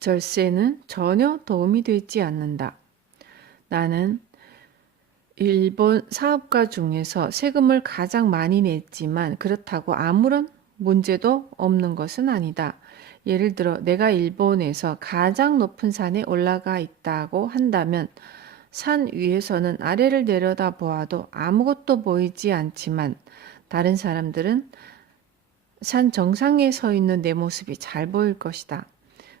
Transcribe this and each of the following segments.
절세는 전혀 도움이 되지 않는다. 나는 일본 사업가 중에서 세금을 가장 많이 냈지만 그렇다고 아무런 문제도 없는 것은 아니다. 예를 들어 내가 일본에서 가장 높은 산에 올라가 있다고 한다면 산 위에서는 아래를 내려다 보아도 아무것도 보이지 않지만 다른 사람들은 산 정상에 서 있는 내 모습이 잘 보일 것이다.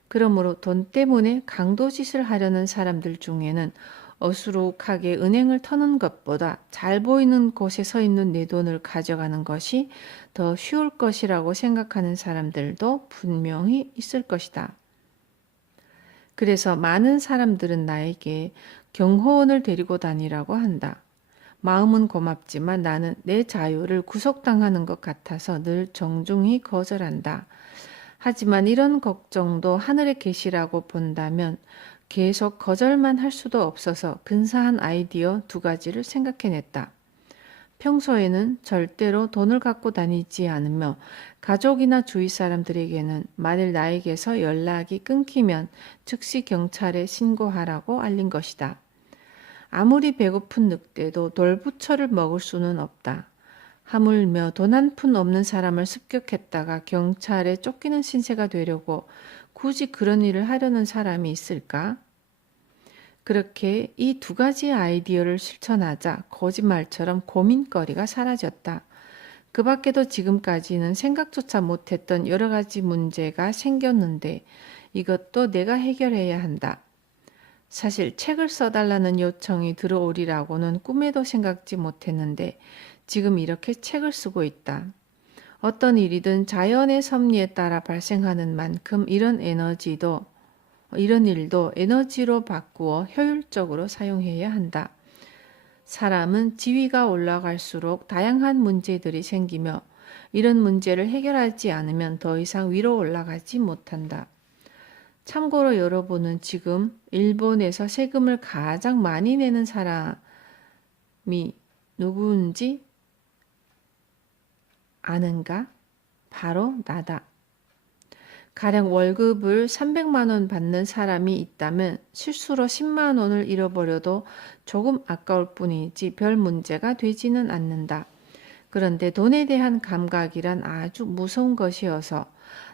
그러므로 돈 때문에 강도짓을 하려는 사람들 중에는 어수룩하게 은행을 터는 것보다 잘 보이는 곳에 서 있는 내 돈을 가져가는 것이 더 쉬울 것이라고 생각하는 사람들도 분명히 있을 것이다. 그래서 많은 사람들은 나에게 경호원을 데리고 다니라고 한다. 마음은 고맙지만 나는 내 자유를 구속당하는 것 같아서 늘 정중히 거절한다. 하지만 이런 걱정도 하늘의 계시라고 본다면 계속 거절만 할 수도 없어서 근사한 아이디어 두 가지를 생각해냈다. 평소에는 절대로 돈을 갖고 다니지 않으며 가족이나 주위 사람들에게는 만일 나에게서 연락이 끊기면 즉시 경찰에 신고하라고 알린 것이다. 아무리 배고픈 늑대도 돌부처를 먹을 수는 없다. 하물며 돈 한 푼 없는 사람을 습격했다가 경찰에 쫓기는 신세가 되려고 굳이 그런 일을 하려는 사람이 있을까? 그렇게 이 두 가지 아이디어를 실천하자 거짓말처럼 고민거리가 사라졌다. 그 밖에도 지금까지는 생각조차 못했던 여러 가지 문제가 생겼는데 이것도 내가 해결해야 한다. 사실 책을 써달라는 요청이 들어오리라고는 꿈에도 생각지 못했는데 지금 이렇게 책을 쓰고 있다. 어떤 일이든 자연의 섭리에 따라 발생하는 만큼 이런 일도 에너지로 바꾸어 효율적으로 사용해야 한다. 사람은 지위가 올라갈수록 다양한 문제들이 생기며 이런 문제를 해결하지 않으면 더 이상 위로 올라가지 못한다. 참고로 여러분은 지금 일본에서 세금을 가장 많이 내는 사람이 누구인지 아는가? 바로 나다. 가령 월급을 300만 원 받는 사람이 있다면 실수로 10만 원을 잃어버려도 조금 아까울 뿐이지 별 문제가 되지는 않는다. 그런데 돈에 대한 감각이란 아주 무서운 것이어서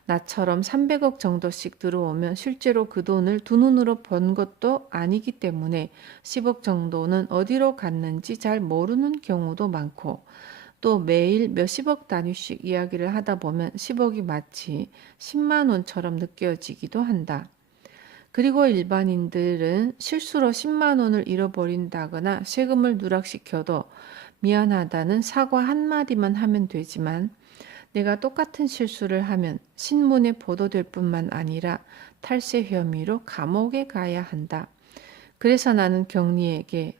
나처럼 300억 정도씩 들어오면 실제로 그 돈을 두 눈으로 본 것도 아니기 때문에 10억 정도는 어디로 갔는지 잘 모르는 경우도 많고 또 매일 몇십억 단위씩 이야기를 하다 보면 10억이 마치 10만 원처럼 느껴지기도 한다. 그리고 일반인들은 실수로 10만 원을 잃어버린다거나 세금을 누락시켜도 미안하다는 사과 한마디만 하면 되지만 내가 똑같은 실수를 하면 신문에 보도될 뿐만 아니라 탈세 혐의로 감옥에 가야 한다. 그래서 나는 경리에게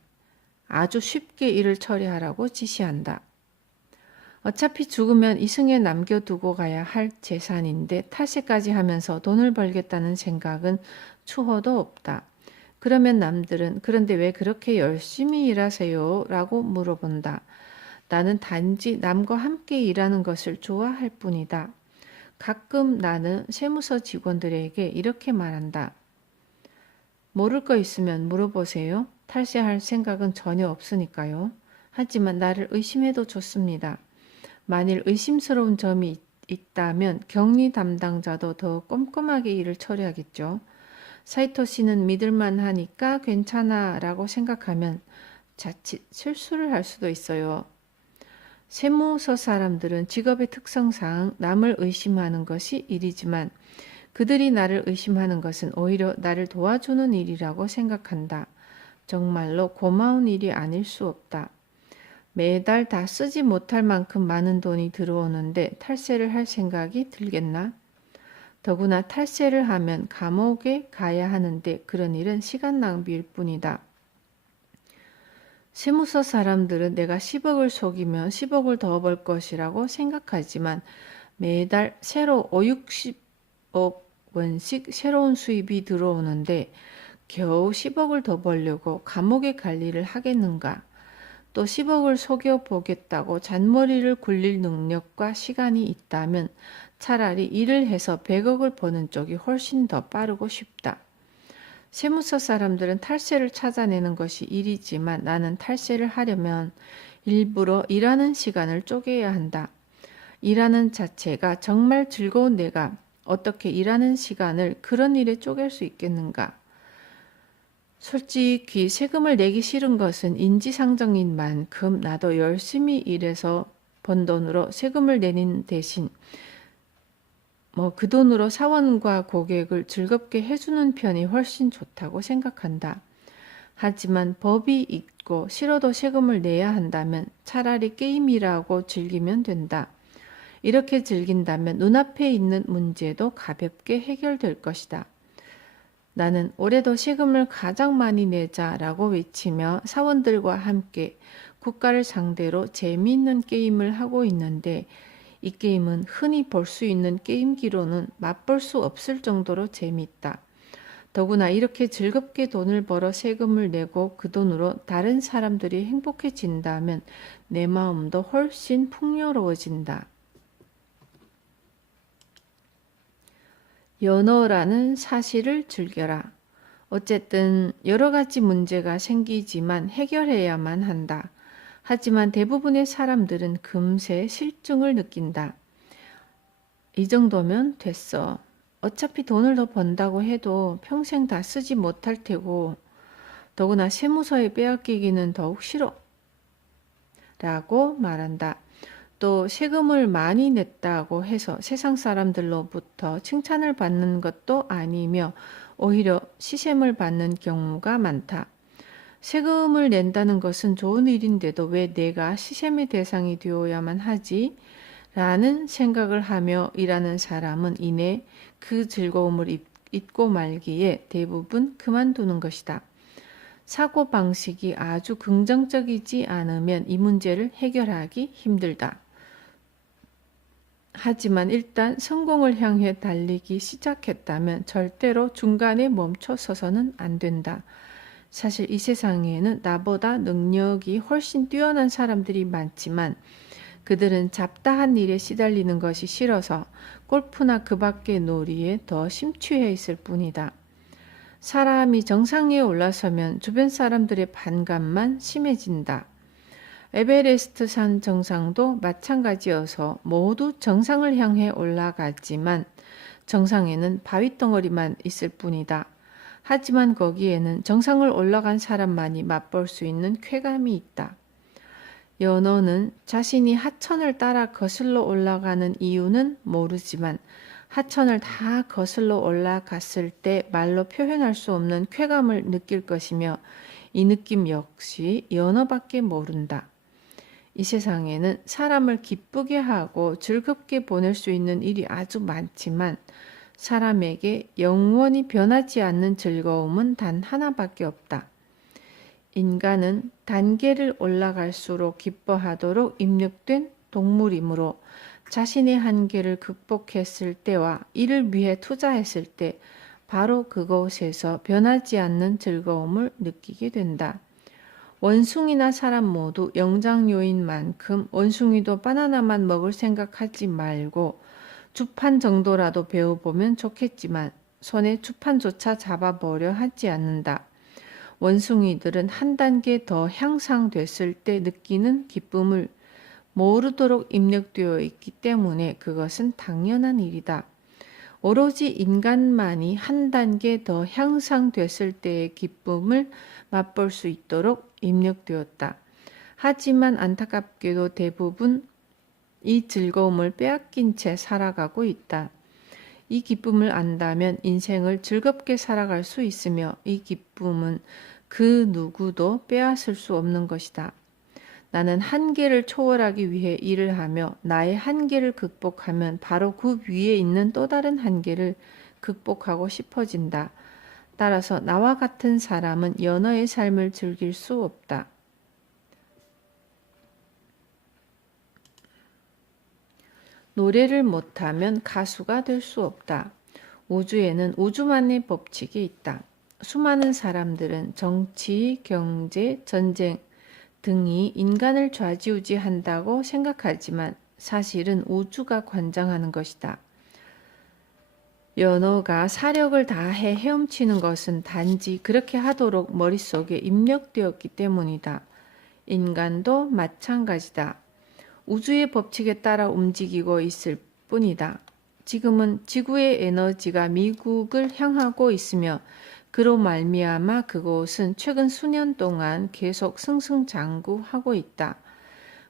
아주 쉽게 일을 처리하라고 지시한다. 어차피 죽으면 이승에 남겨두고 가야 할 재산인데 탈세까지 하면서 돈을 벌겠다는 생각은 추호도 없다. 그러면 남들은 그런데 왜 그렇게 열심히 일하세요? 라고 물어본다. 나는 단지 남과 함께 일하는 것을 좋아할 뿐이다. 가끔 나는 세무서 직원들에게 이렇게 말한다. 모를 거 있으면 물어보세요. 탈세할 생각은 전혀 없으니까요. 하지만 나를 의심해도 좋습니다. 만일 의심스러운 점이 있다면 격리 담당자도 더 꼼꼼하게 일을 처리하겠죠. 사이토 씨는 믿을만 하니까 괜찮아 라고 생각하면 자칫 실수를 할 수도 있어요. 세무서 사람들은 직업의 특성상 남을 의심하는 것이 일이지만 그들이 나를 의심하는 것은 오히려 나를 도와주는 일이라고 생각한다. 정말로 고마운 일이 아닐 수 없다. 매달 다 쓰지 못할 만큼 많은 돈이 들어오는데 탈세를 할 생각이 들겠나? 더구나 탈세를 하면 감옥에 가야 하는데 그런 일은 시간 낭비일 뿐이다. 세무서 사람들은 내가 10억을 속이면 10억을 더 벌 것이라고 생각하지만 매달 새로 5, 60억 원씩 새로운 수입이 들어오는데 겨우 10억을 더 벌려고 감옥에 갈 일을 하겠는가? 또 10억을 속여보겠다고 잔머리를 굴릴 능력과 시간이 있다면 차라리 일을 해서 100억을 버는 쪽이 훨씬 더 빠르고 쉽다. 세무서 사람들은 탈세를 찾아내는 것이 일이지만 나는 탈세를 하려면 일부러 일하는 시간을 쪼개야 한다. 일하는 자체가 정말 즐거운 내가 어떻게 일하는 시간을 그런 일에 쪼갤 수 있겠는가? 솔직히 세금을 내기 싫은 것은 인지상정인 만큼 나도 열심히 일해서 번 돈으로 세금을 내는 대신 그 돈으로 사원과 고객을 즐겁게 해주는 편이 훨씬 좋다고 생각한다. 하지만 법이 있고 싫어도 세금을 내야 한다면 차라리 게임이라고 즐기면 된다. 이렇게 즐긴다면 눈앞에 있는 문제도 가볍게 해결될 것이다. 나는 올해도 세금을 가장 많이 내자라고 외치며 사원들과 함께 국가를 상대로 재미있는 게임을 하고 있는데 이 게임은 흔히 볼 수 있는 게임기로는 맛볼 수 없을 정도로 재미있다. 더구나 이렇게 즐겁게 돈을 벌어 세금을 내고 그 돈으로 다른 사람들이 행복해진다면 내 마음도 훨씬 풍요로워진다. 연어라는 사실을 즐겨라. 어쨌든 여러 가지 문제가 생기지만 해결해야만 한다. 하지만 대부분의 사람들은 금세 실증을 느낀다. 이 정도면 됐어. 어차피 돈을 더 번다고 해도 평생 다 쓰지 못할 테고 더구나 세무서에 빼앗기기는 더욱 싫어. 라고 말한다. 또 세금을 많이 냈다고 해서 세상 사람들로부터 칭찬을 받는 것도 아니며 오히려 시샘을 받는 경우가 많다. 세금을 낸다는 것은 좋은 일인데도 왜 내가 시샘의 대상이 되어야만 하지? 라는 생각을 하며 일하는 사람은 이내 그 즐거움을 잊고 말기에 대부분 그만두는 것이다. 사고방식이 아주 긍정적이지 않으면 이 문제를 해결하기 힘들다. 하지만 일단 성공을 향해 달리기 시작했다면 절대로 중간에 멈춰서서는 안 된다. 사실 이 세상에는 나보다 능력이 훨씬 뛰어난 사람들이 많지만 그들은 잡다한 일에 시달리는 것이 싫어서 골프나 그 밖의 놀이에 더 심취해 있을 뿐이다. 사람이 정상에 올라서면 주변 사람들의 반감만 심해진다. 에베레스트 산 정상도 마찬가지여서 모두 정상을 향해 올라가지만 정상에는 바위덩어리만 있을 뿐이다. 하지만 거기에는 정상을 올라간 사람만이 맛볼 수 있는 쾌감이 있다. 연어는 자신이 하천을 따라 거슬러 올라가는 이유는 모르지만 하천을 다 거슬러 올라갔을 때 말로 표현할 수 없는 쾌감을 느낄 것이며 이 느낌 역시 연어밖에 모른다. 이 세상에는 사람을 기쁘게 하고 즐겁게 보낼 수 있는 일이 아주 많지만 사람에게 영원히 변하지 않는 즐거움은 단 하나밖에 없다. 인간은 단계를 올라갈수록 기뻐하도록 입력된 동물이므로 자신의 한계를 극복했을 때와 이를 위해 투자했을 때 바로 그곳에서 변하지 않는 즐거움을 느끼게 된다. 원숭이나 사람 모두 영장요인만큼 원숭이도 바나나만 먹을 생각하지 말고 주판 정도라도 배워보면 좋겠지만 손에 주판조차 잡아보려 하지 않는다. 원숭이들은 한 단계 더 향상됐을 때 느끼는 기쁨을 모르도록 입력되어 있기 때문에 그것은 당연한 일이다. 오로지 인간만이 한 단계 더 향상됐을 때의 기쁨을 맛볼 수 있도록 입력되었다. 하지만 안타깝게도 대부분 이 즐거움을 빼앗긴 채 살아가고 있다. 이 기쁨을 안다면 인생을 즐겁게 살아갈 수 있으며 이 기쁨은 그 누구도 빼앗을 수 없는 것이다. 나는 한계를 초월하기 위해 일을 하며 나의 한계를 극복하면 바로 그 위에 있는 또 다른 한계를 극복하고 싶어진다. 따라서 나와 같은 사람은 연어의 삶을 즐길 수 없다. 노래를 못하면 가수가 될 수 없다. 우주에는 우주만의 법칙이 있다. 수많은 사람들은 정치, 경제, 전쟁 등이 인간을 좌지우지한다고 생각하지만 사실은 우주가 관장하는 것이다. 연어가 사력을 다해 헤엄치는 것은 단지 그렇게 하도록 머릿속에 입력되었기 때문이다. 인간도 마찬가지다. 우주의 법칙에 따라 움직이고 있을 뿐이다. 지금은 지구의 에너지가 미국을 향하고 있으며 그로 말미암아 그곳은 최근 수년 동안 계속 승승장구하고 있다.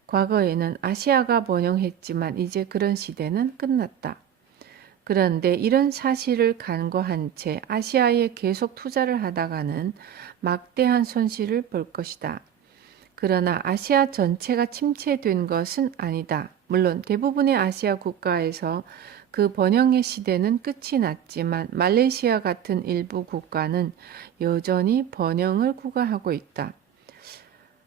과거에는 아시아가 번영했지만 이제 그런 시대는 끝났다. 그런데 이런 사실을 간과한 채 아시아에 계속 투자를 하다가는 막대한 손실을 볼 것이다. 그러나 아시아 전체가 침체된 것은 아니다. 물론 대부분의 아시아 국가에서 그 번영의 시대는 끝이 났지만 말레이시아 같은 일부 국가는 여전히 번영을 구가하고 있다.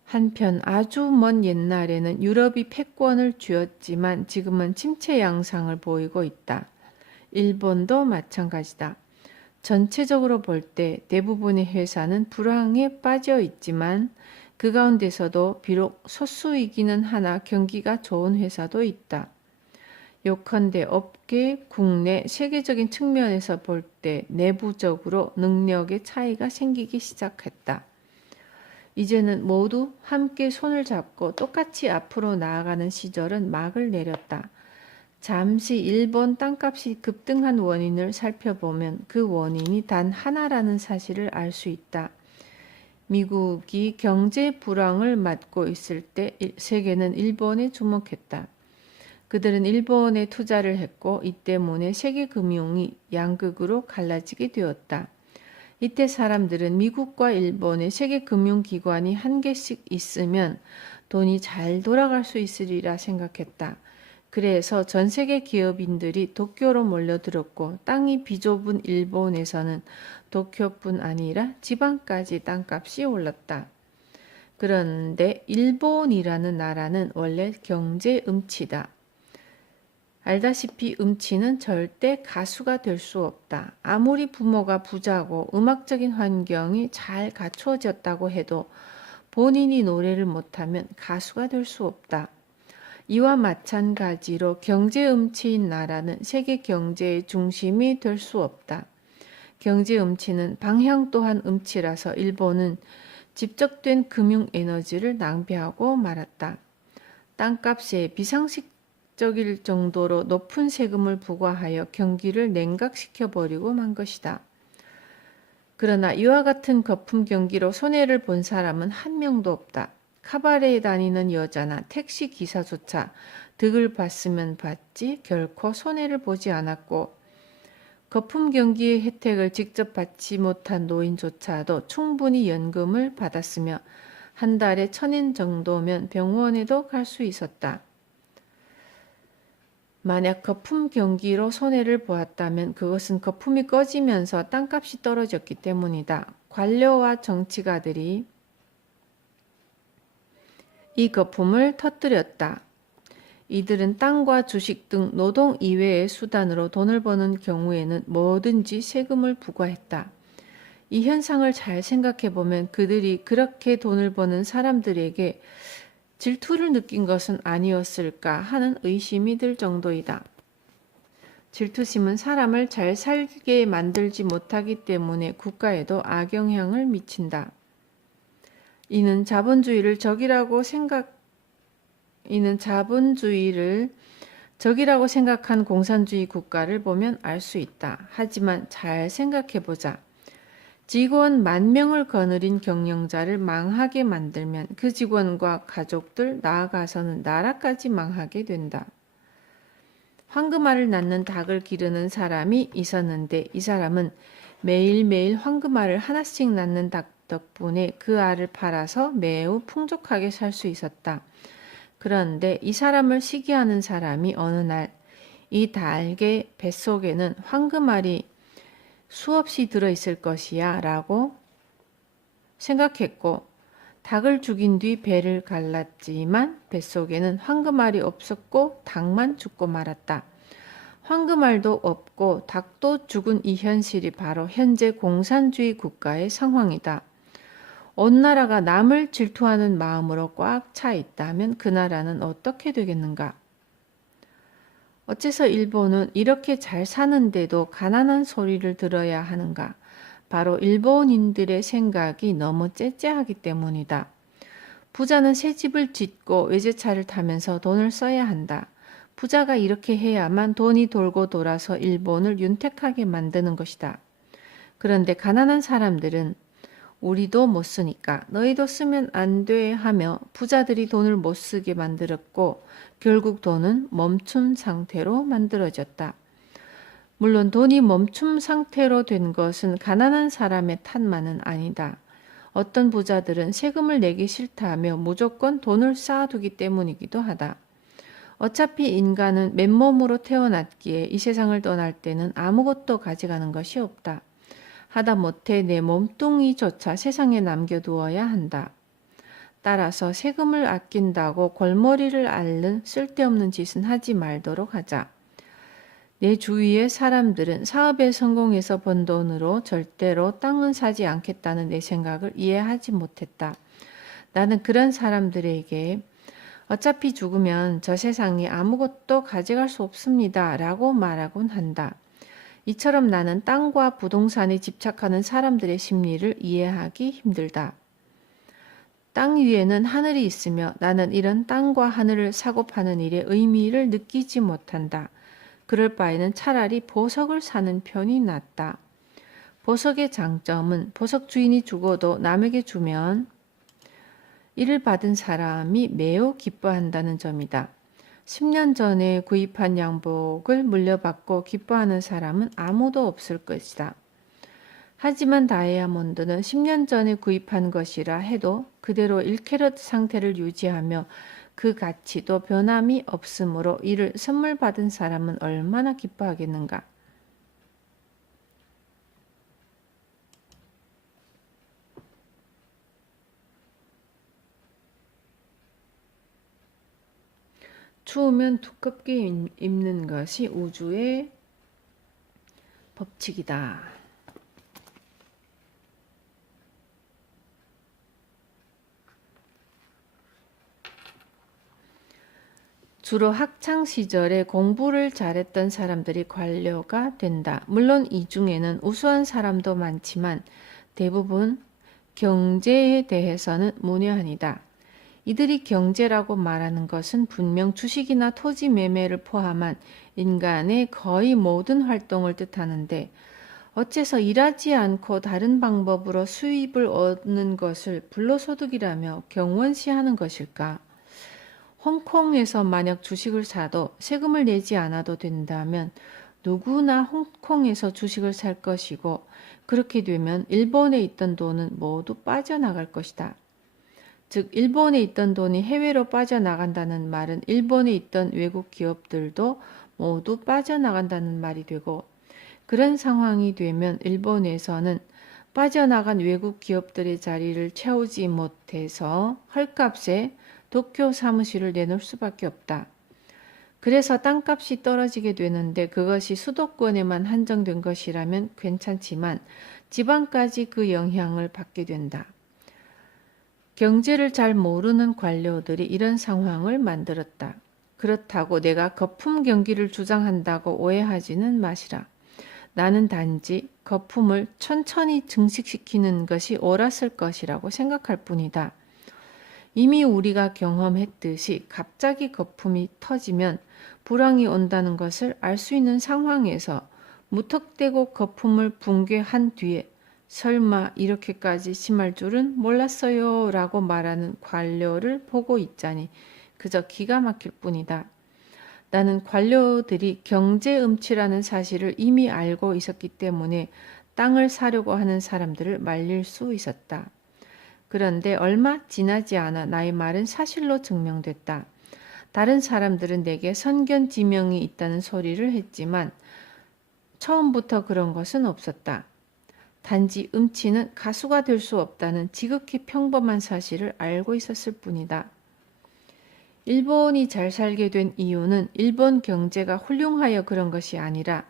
한편 아주 먼 옛날에는 유럽이 패권을 쥐었지만 지금은 침체 양상을 보이고 있다. 일본도 마찬가지다. 전체적으로 볼 때 대부분의 회사는 불황에 빠져 있지만 그 가운데서도 비록 소수이기는 하나 경기가 좋은 회사도 있다. 요컨대 업계, 국내, 세계적인 측면에서 볼 때 내부적으로 능력의 차이가 생기기 시작했다. 이제는 모두 함께 손을 잡고 똑같이 앞으로 나아가는 시절은 막을 내렸다. 잠시 일본 땅값이 급등한 원인을 살펴보면 그 원인이 단 하나라는 사실을 알 수 있다. 미국이 경제 불황을 맞고 있을 때 세계는 일본에 주목했다. 그들은 일본에 투자를 했고 이 때문에 세계 금융이 양극으로 갈라지게 되었다. 이때 사람들은 미국과 일본의 세계 금융기관이 한 개씩 있으면 돈이 잘 돌아갈 수 있으리라 생각했다. 그래서 전 세계 기업인들이 도쿄로 몰려들었고 땅이 비좁은 일본에서는 도쿄뿐 아니라 지방까지 땅값이 올랐다. 그런데 일본이라는 나라는 원래 경제 음치다. 알다시피 음치는 절대 가수가 될 수 없다. 아무리 부모가 부자고 음악적인 환경이 잘 갖추어졌다고 해도 본인이 노래를 못하면 가수가 될 수 없다. 이와 마찬가지로 경제 음치인 나라는 세계 경제의 중심이 될 수 없다. 경제 음치는 방향 또한 음치라서 일본은 집적된 금융 에너지를 낭비하고 말았다. 땅값에 비상식적일 정도로 높은 세금을 부과하여 경기를 냉각시켜버리고 만 것이다. 그러나 이와 같은 거품 경기로 손해를 본 사람은 한 명도 없다. 카바레에 다니는 여자나 택시 기사조차 득을 봤으면 봤지 결코 손해를 보지 않았고 거품 경기의 혜택을 직접 받지 못한 노인조차도 충분히 연금을 받았으며 한 달에 1,000엔 정도면 병원에도 갈 수 있었다. 만약 거품 경기로 손해를 보았다면 그것은 거품이 꺼지면서 땅값이 떨어졌기 때문이다. 관료와 정치가들이 이 거품을 터뜨렸다. 이들은 땅과 주식 등 노동 이외의 수단으로 돈을 버는 경우에는 뭐든지 세금을 부과했다. 이 현상을 잘 생각해 보면 그들이 그렇게 돈을 버는 사람들에게 질투를 느낀 것은 아니었을까 하는 의심이 들 정도이다. 질투심은 사람을 잘 살게 만들지 못하기 때문에 국가에도 악영향을 미친다. 이는 자본주의를 적이라고 생각한 공산주의 국가를 보면 알 수 있다. 하지만 잘 생각해보자. 직원 10,000명을 거느린 경영자를 망하게 만들면 그 직원과 가족들, 나아가서는 나라까지 망하게 된다. 황금알을 낳는 닭을 기르는 사람이 있었는데 이 사람은 매일매일 황금알을 하나씩 낳는 닭 덕분에 그 알을 팔아서 매우 풍족하게 살 수 있었다. 그런데 이 사람을 시기하는 사람이 어느 날 이 닭의 뱃속에는 황금알이 수없이 들어있을 것이야 라고 생각했고 닭을 죽인 뒤 배를 갈랐지만 뱃속에는 황금알이 없었고 닭만 죽고 말았다. 황금알도 없고 닭도 죽은 이 현실이 바로 현재 공산주의 국가의 상황이다. 온 나라가 남을 질투하는 마음으로 꽉 차 있다면 그 나라는 어떻게 되겠는가? 어째서 일본은 이렇게 잘 사는데도 가난한 소리를 들어야 하는가? 바로 일본인들의 생각이 너무 째째하기 때문이다. 부자는 새 집을 짓고 외제차를 타면서 돈을 써야 한다. 부자가 이렇게 해야만 돈이 돌고 돌아서 일본을 윤택하게 만드는 것이다. 그런데 가난한 사람들은 우리도 못 쓰니까 너희도 쓰면 안 돼 하며 부자들이 돈을 못 쓰게 만들었고 결국 돈은 멈춤 상태로 만들어졌다. 물론 돈이 멈춤 상태로 된 것은 가난한 사람의 탓만은 아니다. 어떤 부자들은 세금을 내기 싫다 하며 무조건 돈을 쌓아두기 때문이기도 하다. 어차피 인간은 맨몸으로 태어났기에 이 세상을 떠날 때는 아무것도 가져가는 것이 없다. 하다못해 내 몸뚱이조차 세상에 남겨두어야 한다. 따라서 세금을 아낀다고 골머리를 앓는 쓸데없는 짓은 하지 말도록 하자. 내 주위의 사람들은 사업에 성공해서 번 돈으로 절대로 땅은 사지 않겠다는 내 생각을 이해하지 못했다. 나는 그런 사람들에게 어차피 죽으면 저 세상에 아무것도 가져갈 수 없습니다. 라고 말하곤 한다. 이처럼 나는 땅과 부동산에 집착하는 사람들의 심리를 이해하기 힘들다. 땅 위에는 하늘이 있으며 나는 이런 땅과 하늘을 사고 파는 일에 의미를 느끼지 못한다. 그럴 바에는 차라리 보석을 사는 편이 낫다. 보석의 장점은 보석 주인이 죽어도 남에게 주면 이를 받은 사람이 매우 기뻐한다는 점이다. 10년 전에 구입한 양복을 물려받고 기뻐하는 사람은 아무도 없을 것이다. 하지만 다이아몬드는 10년 전에 구입한 것이라 해도 그대로 1캐럿 상태를 유지하며 그 가치도 변함이 없으므로 이를 선물 받은 사람은 얼마나 기뻐하겠는가. 추우면 두껍게 입는 것이 우주의 법칙이다. 주로 학창 시절에 공부를 잘했던 사람들이 관료가 된다. 물론 이 중에는 우수한 사람도 많지만 대부분 경제에 대해서는 문외한이다. 이들이 경제라고 말하는 것은 분명 주식이나 토지 매매를 포함한 인간의 거의 모든 활동을 뜻하는데 어째서 일하지 않고 다른 방법으로 수입을 얻는 것을 불로소득이라며 경원시하는 것일까? 홍콩에서 만약 주식을 사도 세금을 내지 않아도 된다면 누구나 홍콩에서 주식을 살 것이고 그렇게 되면 일본에 있던 돈은 모두 빠져나갈 것이다. 즉 일본에 있던 돈이 해외로 빠져나간다는 말은 일본에 있던 외국 기업들도 모두 빠져나간다는 말이 되고 그런 상황이 되면 일본에서는 빠져나간 외국 기업들의 자리를 채우지 못해서 헐값에 도쿄 사무실을 내놓을 수밖에 없다. 그래서 땅값이 떨어지게 되는데 그것이 수도권에만 한정된 것이라면 괜찮지만 지방까지 그 영향을 받게 된다. 경제를 잘 모르는 관료들이 이런 상황을 만들었다. 그렇다고 내가 거품 경기를 주장한다고 오해하지는 마시라. 나는 단지 거품을 천천히 증식시키는 것이 옳았을 것이라고 생각할 뿐이다. 이미 우리가 경험했듯이 갑자기 거품이 터지면 불황이 온다는 것을 알 수 있는 상황에서 무턱대고 거품을 붕괴한 뒤에 설마 이렇게까지 심할 줄은 몰랐어요 라고 말하는 관료를 보고 있자니 그저 기가 막힐 뿐이다. 나는 관료들이 경제 음치라는 사실을 이미 알고 있었기 때문에 땅을 사려고 하는 사람들을 말릴 수 있었다. 그런데 얼마 지나지 않아 나의 말은 사실로 증명됐다. 다른 사람들은 내게 선견지명이 있다는 소리를 했지만 처음부터 그런 것은 없었다. 단지 음치는 가수가 될 수 없다는 지극히 평범한 사실을 알고 있었을 뿐이다. 일본이 잘 살게 된 이유는 일본 경제가 훌륭하여 그런 것이 아니라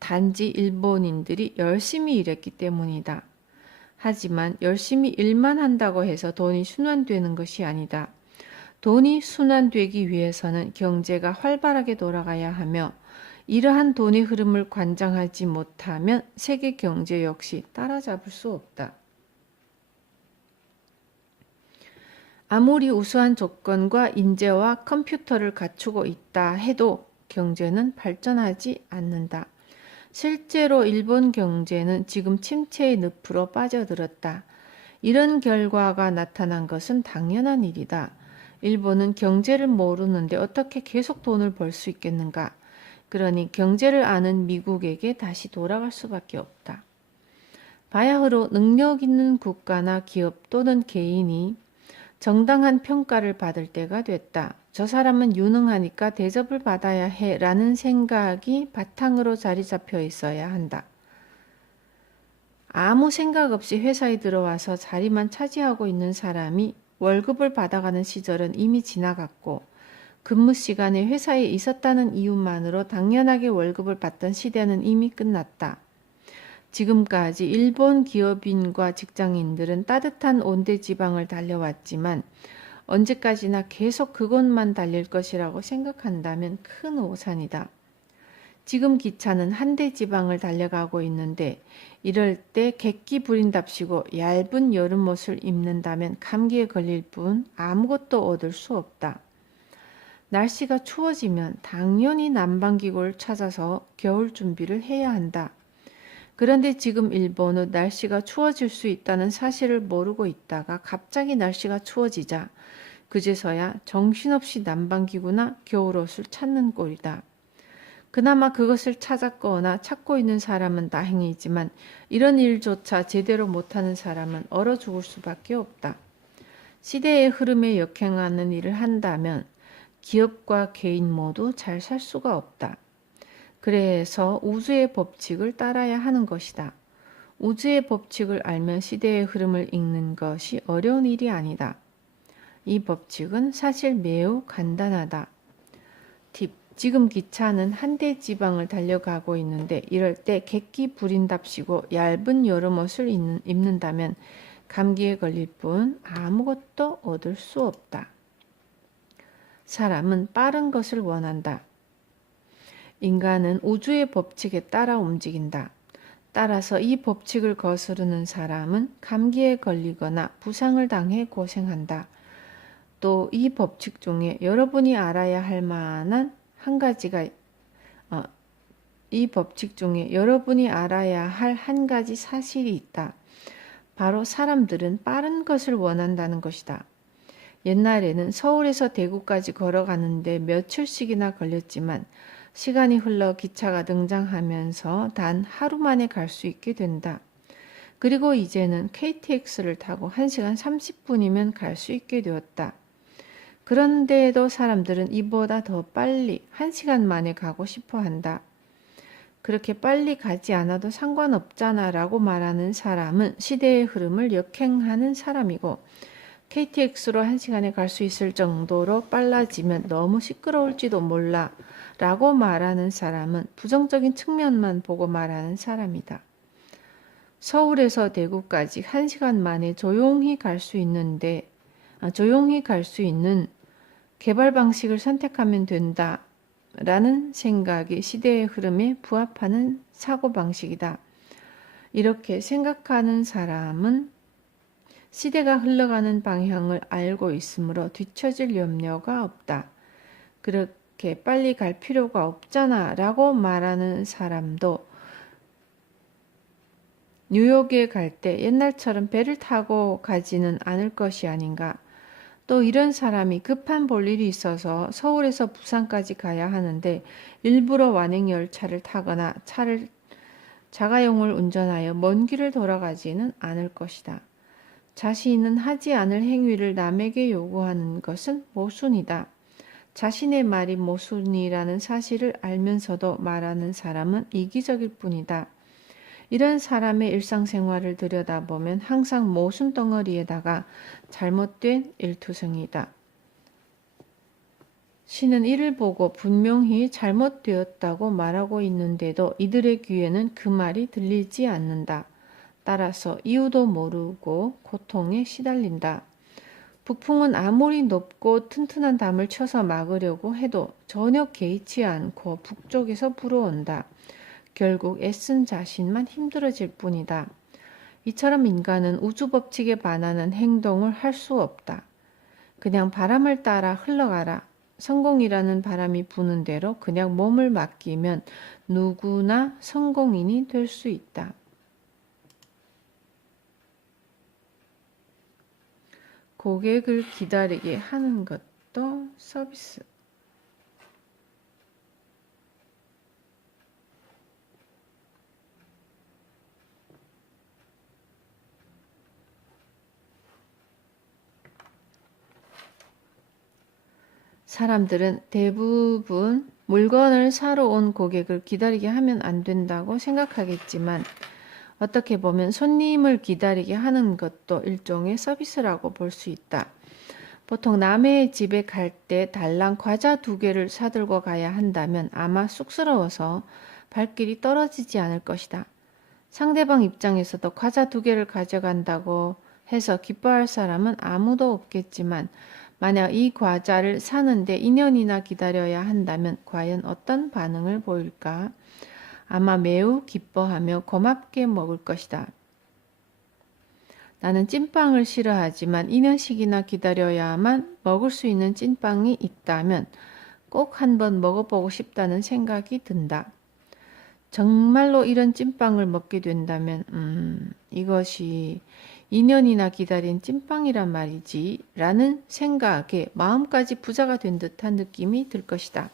단지 일본인들이 열심히 일했기 때문이다. 하지만 열심히 일만 한다고 해서 돈이 순환되는 것이 아니다. 돈이 순환되기 위해서는 경제가 활발하게 돌아가야 하며 이러한 돈의 흐름을 관장하지 못하면 세계 경제 역시 따라잡을 수 없다. 아무리 우수한 조건과 인재와 컴퓨터를 갖추고 있다 해도 경제는 발전하지 않는다. 실제로 일본 경제는 지금 침체의 늪으로 빠져들었다. 이런 결과가 나타난 것은 당연한 일이다. 일본은 경제를 모르는데 어떻게 계속 돈을 벌 수 있겠는가? 그러니 경제를 아는 미국에게 다시 돌아갈 수밖에 없다. 바야흐로 능력 있는 국가나 기업 또는 개인이 정당한 평가를 받을 때가 됐다. 저 사람은 유능하니까 대접을 받아야 해 라는 생각이 바탕으로 자리 잡혀 있어야 한다. 아무 생각 없이 회사에 들어와서 자리만 차지하고 있는 사람이 월급을 받아가는 시절은 이미 지나갔고 근무 시간에 회사에 있었다는 이유만으로 당연하게 월급을 받던 시대는 이미 끝났다. 지금까지 일본 기업인과 직장인들은 따뜻한 온대 지방을 달려왔지만 언제까지나 계속 그것만 달릴 것이라고 생각한다면 큰 오산이다. 지금 기차는 한대 지방을 달려가고 있는데 이럴 때 객기 부린답시고 얇은 여름옷을 입는다면 감기에 걸릴 뿐 아무것도 얻을 수 없다. 날씨가 추워지면 당연히 난방기구를 찾아서 겨울 준비를 해야 한다. 그런데 지금 일본은 날씨가 추워질 수 있다는 사실을 모르고 있다가 갑자기 날씨가 추워지자 그제서야 정신없이 난방기구나 겨울옷을 찾는 꼴이다. 그나마 그것을 찾았거나 찾고 있는 사람은 다행이지만 이런 일조차 제대로 못하는 사람은 얼어 죽을 수밖에 없다. 시대의 흐름에 역행하는 일을 한다면 기업과 개인 모두 잘 살 수가 없다. 그래서 우주의 법칙을 따라야 하는 것이다. 우주의 법칙을 알면 시대의 흐름을 읽는 것이 어려운 일이 아니다. 이 법칙은 사실 매우 간단하다. 팁. 지금 기차는 한대 지방을 달려가고 있는데 이럴 때 객기 부린답시고 얇은 여름옷을 입는다면 감기에 걸릴 뿐 아무것도 얻을 수 없다. 사람은 빠른 것을 원한다. 인간은 우주의 법칙에 따라 움직인다. 따라서 이 법칙을 거스르는 사람은 감기에 걸리거나 부상을 당해 고생한다. 또 이 법칙 중에 여러분이 알아야 할 만한 한 가지가 이 법칙 중에 여러분이 알아야 할 한 가지 사실이 있다. 바로 사람들은 빠른 것을 원한다는 것이다. 옛날에는 서울에서 대구까지 걸어가는데 며칠씩이나 걸렸지만 시간이 흘러 기차가 등장하면서 단 하루 만에 갈 수 있게 된다. 그리고 이제는 KTX를 타고 1시간 30분이면 갈 수 있게 되었다. 그런데도 사람들은 이보다 더 빨리 1시간 만에 가고 싶어 한다. 그렇게 빨리 가지 않아도 상관없잖아 라고 말하는 사람은 시대의 흐름을 역행하는 사람이고 KTX로 1시간에 갈 수 있을 정도로 빨라지면 너무 시끄러울지도 몰라 라고 말하는 사람은 부정적인 측면만 보고 말하는 사람이다. 서울에서 대구까지 1시간 만에 조용히 갈 수 있는 개발 방식을 선택하면 된다 라는 생각이 시대의 흐름에 부합하는 사고방식이다. 이렇게 생각하는 사람은 시대가 흘러가는 방향을 알고 있으므로 뒤처질 염려가 없다. 그렇게 빨리 갈 필요가 없잖아 라고 말하는 사람도 뉴욕에 갈 때 옛날처럼 배를 타고 가지는 않을 것이 아닌가. 또 이런 사람이 급한 볼일이 있어서 서울에서 부산까지 가야 하는데 일부러 완행열차를 타거나 자가용을 운전하여 먼 길을 돌아가지는 않을 것이다. 자신은 하지 않을 행위를 남에게 요구하는 것은 모순이다. 자신의 말이 모순이라는 사실을 알면서도 말하는 사람은 이기적일 뿐이다. 이런 사람의 일상생활을 들여다보면 항상 모순 덩어리에다가 잘못된 일투성이다. 신은 이를 보고 분명히 잘못되었다고 말하고 있는데도 이들의 귀에는 그 말이 들리지 않는다. 따라서 이유도 모르고 고통에 시달린다. 북풍은 아무리 높고 튼튼한 담을 쳐서 막으려고 해도 전혀 개의치 않고 북쪽에서 불어온다. 결국 애쓴 자신만 힘들어질 뿐이다. 이처럼 인간은 우주 법칙에 반하는 행동을 할 수 없다. 그냥 바람을 따라 흘러가라. 성공이라는 바람이 부는 대로 그냥 몸을 맡기면 누구나 성공인이 될 수 있다. 고객을 기다리게 하는 것도 서비스. 사람들은 대부분 물건을 사러 온 고객을 기다리게 하면 안 된다고 생각하겠지만 어떻게 보면 손님을 기다리게 하는 것도 일종의 서비스라고 볼 수 있다. 보통 남의 집에 갈 때 달랑 과자 2개를 사들고 가야 한다면 아마 쑥스러워서 발길이 떨어지지 않을 것이다. 상대방 입장에서도 과자 2개를 가져간다고 해서 기뻐할 사람은 아무도 없겠지만 만약 이 과자를 사는데 2년이나 기다려야 한다면 과연 어떤 반응을 보일까? 아마 매우 기뻐하며 고맙게 먹을 것이다. 나는 찐빵을 싫어하지만 2년씩이나 기다려야만 먹을 수 있는 찐빵이 있다면 꼭 한번 먹어보고 싶다는 생각이 든다. 정말로 이런 찐빵을 먹게 된다면 이것이 2년이나 기다린 찐빵이란 말이지 라는 생각에 마음까지 부자가 된 듯한 느낌이 들 것이다.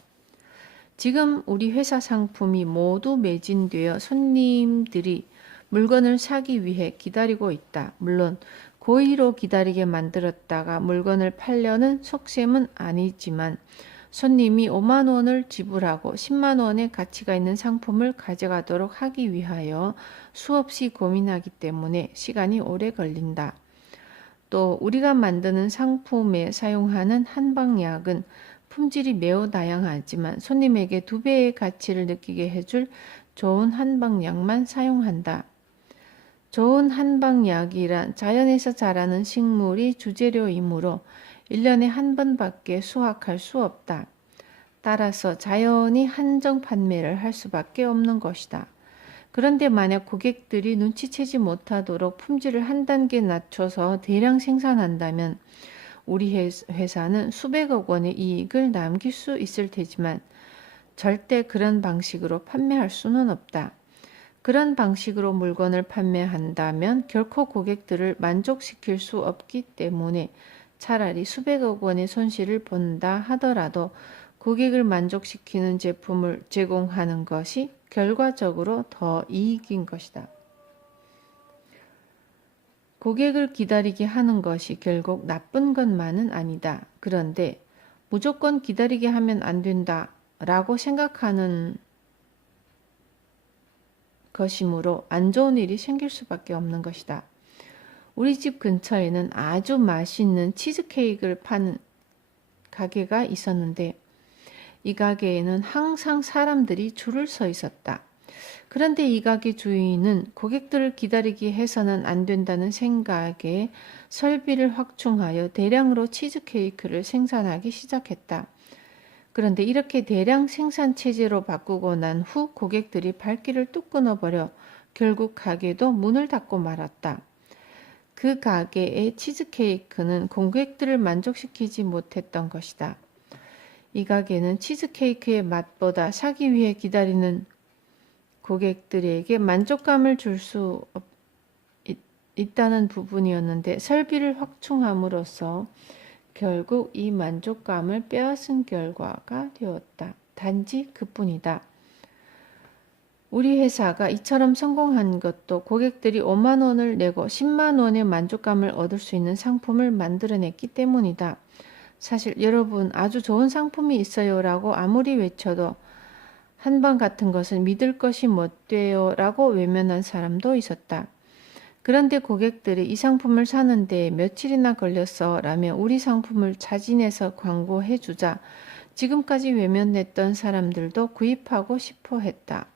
지금 우리 회사 상품이 모두 매진되어 손님들이 물건을 사기 위해 기다리고 있다. 물론 고의로 기다리게 만들었다가 물건을 팔려는 속셈은 아니지만 손님이 5만 원을 지불하고 10만 원의 가치가 있는 상품을 가져가도록 하기 위하여 수없이 고민하기 때문에 시간이 오래 걸린다. 또 우리가 만드는 상품에 사용하는 한방약은 품질이 매우 다양하지만 손님에게 2배의 가치를 느끼게 해줄 좋은 한방약만 사용한다. 좋은 한방약이란 자연에서 자라는 식물이 주재료이므로 1년에 한 번밖에 수확할 수 없다. 따라서 자연히 한정 판매를 할 수밖에 없는 것이다. 그런데 만약 고객들이 눈치채지 못하도록 품질을 한 단계 낮춰서 대량 생산한다면 우리 회사는 수백억 원의 이익을 남길 수 있을 테지만 절대 그런 방식으로 판매할 수는 없다. 그런 방식으로 물건을 판매한다면 결코 고객들을 만족시킬 수 없기 때문에 차라리 수백억 원의 손실을 본다 하더라도 고객을 만족시키는 제품을 제공하는 것이 결과적으로 더 이익인 것이다. 고객을 기다리게 하는 것이 결국 나쁜 것만은 아니다. 그런데 무조건 기다리게 하면 안 된다 라고 생각하는 것이므로 안 좋은 일이 생길 수밖에 없는 것이다. 우리 집 근처에는 아주 맛있는 치즈케이크를 파는 가게가 있었는데 이 가게에는 항상 사람들이 줄을 서 있었다. 그런데 이 가게 주인은 고객들을 기다리게 해서는 안 된다는 생각에 설비를 확충하여 대량으로 치즈케이크를 생산하기 시작했다. 그런데 이렇게 대량 생산 체제로 바꾸고 난 후 고객들이 발길을 뚝 끊어버려 결국 가게도 문을 닫고 말았다. 그 가게의 치즈케이크는 고객들을 만족시키지 못했던 것이다. 이 가게는 치즈케이크의 맛보다 사기 위해 기다리는 고객들에게 만족감을 줄 수 있다는 부분이었는데 설비를 확충함으로써 결국 이 만족감을 빼앗은 결과가 되었다. 단지 그뿐이다. 우리 회사가 이처럼 성공한 것도 고객들이 5만 원을 내고 10만 원의 만족감을 얻을 수 있는 상품을 만들어냈기 때문이다. 사실 여러분 아주 좋은 상품이 있어요 라고 아무리 외쳐도 한방 같은 것은 믿을 것이 못 돼요 라고 외면한 사람도 있었다. 그런데 고객들이 이 상품을 사는데 며칠이나 걸렸어 라며 우리 상품을 자진해서 광고해주자 지금까지 외면했던 사람들도 구입하고 싶어 했다.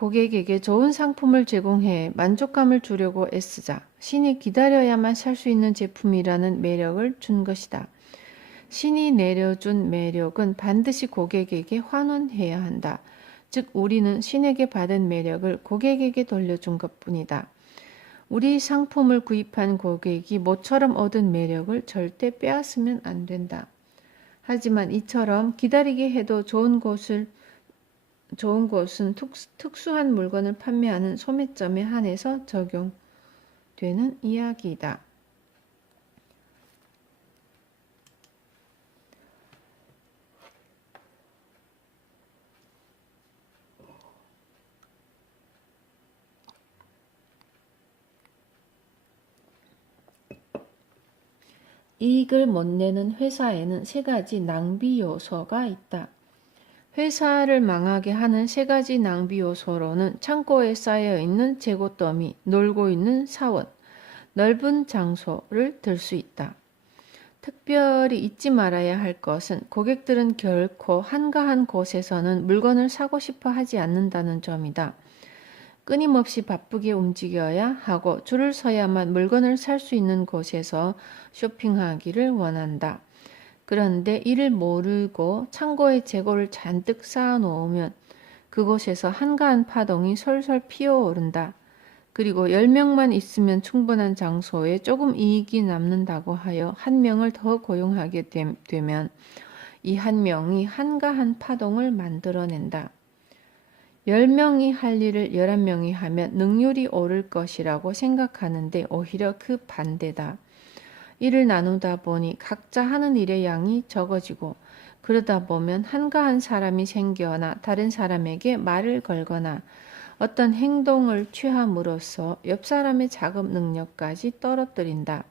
고객에게 좋은 상품을 제공해 만족감을 주려고 애쓰자. 신이 기다려야만 살 수 있는 제품이라는 매력을 준 것이다. 신이 내려준 매력은 반드시 고객에게 환원해야 한다. 즉, 우리는 신에게 받은 매력을 고객에게 돌려준 것뿐이다. 우리 상품을 구입한 고객이 모처럼 얻은 매력을 절대 빼앗으면 안 된다. 하지만 이처럼 기다리게 해도 좋은 곳은 특수한 물건을 판매하는 소매점에 한해서 적용되는 이야기이다. 이익을 못 내는 회사에는 세 가지 낭비 요소가 있다. 회사를 망하게 하는 세 가지 낭비 요소로는 창고에 쌓여 있는 재고 더미, 놀고 있는 사원, 넓은 장소를 들 수 있다. 특별히 잊지 말아야 할 것은 고객들은 결코 한가한 곳에서는 물건을 사고 싶어 하지 않는다는 점이다. 끊임없이 바쁘게 움직여야 하고 줄을 서야만 물건을 살 수 있는 곳에서 쇼핑하기를 원한다. 그런데 이를 모르고 창고에 재고를 잔뜩 쌓아 놓으면 그곳에서 한가한 파동이 솔솔 피어오른다. 그리고 10명만 있으면 충분한 장소에 조금 이익이 남는다고 하여 한 명을 더 고용하게 되면 이 한 명이 한가한 파동을 만들어낸다. 10명이 할 일을 11명이 하면 능률이 오를 것이라고 생각하는데 오히려 그 반대다. 일을 나누다 보니 각자 하는 일의 양이 적어지고 그러다 보면 한가한 사람이 생겨나 다른 사람에게 말을 걸거나 어떤 행동을 취함으로써 옆 사람의 작업 능력까지 떨어뜨린다.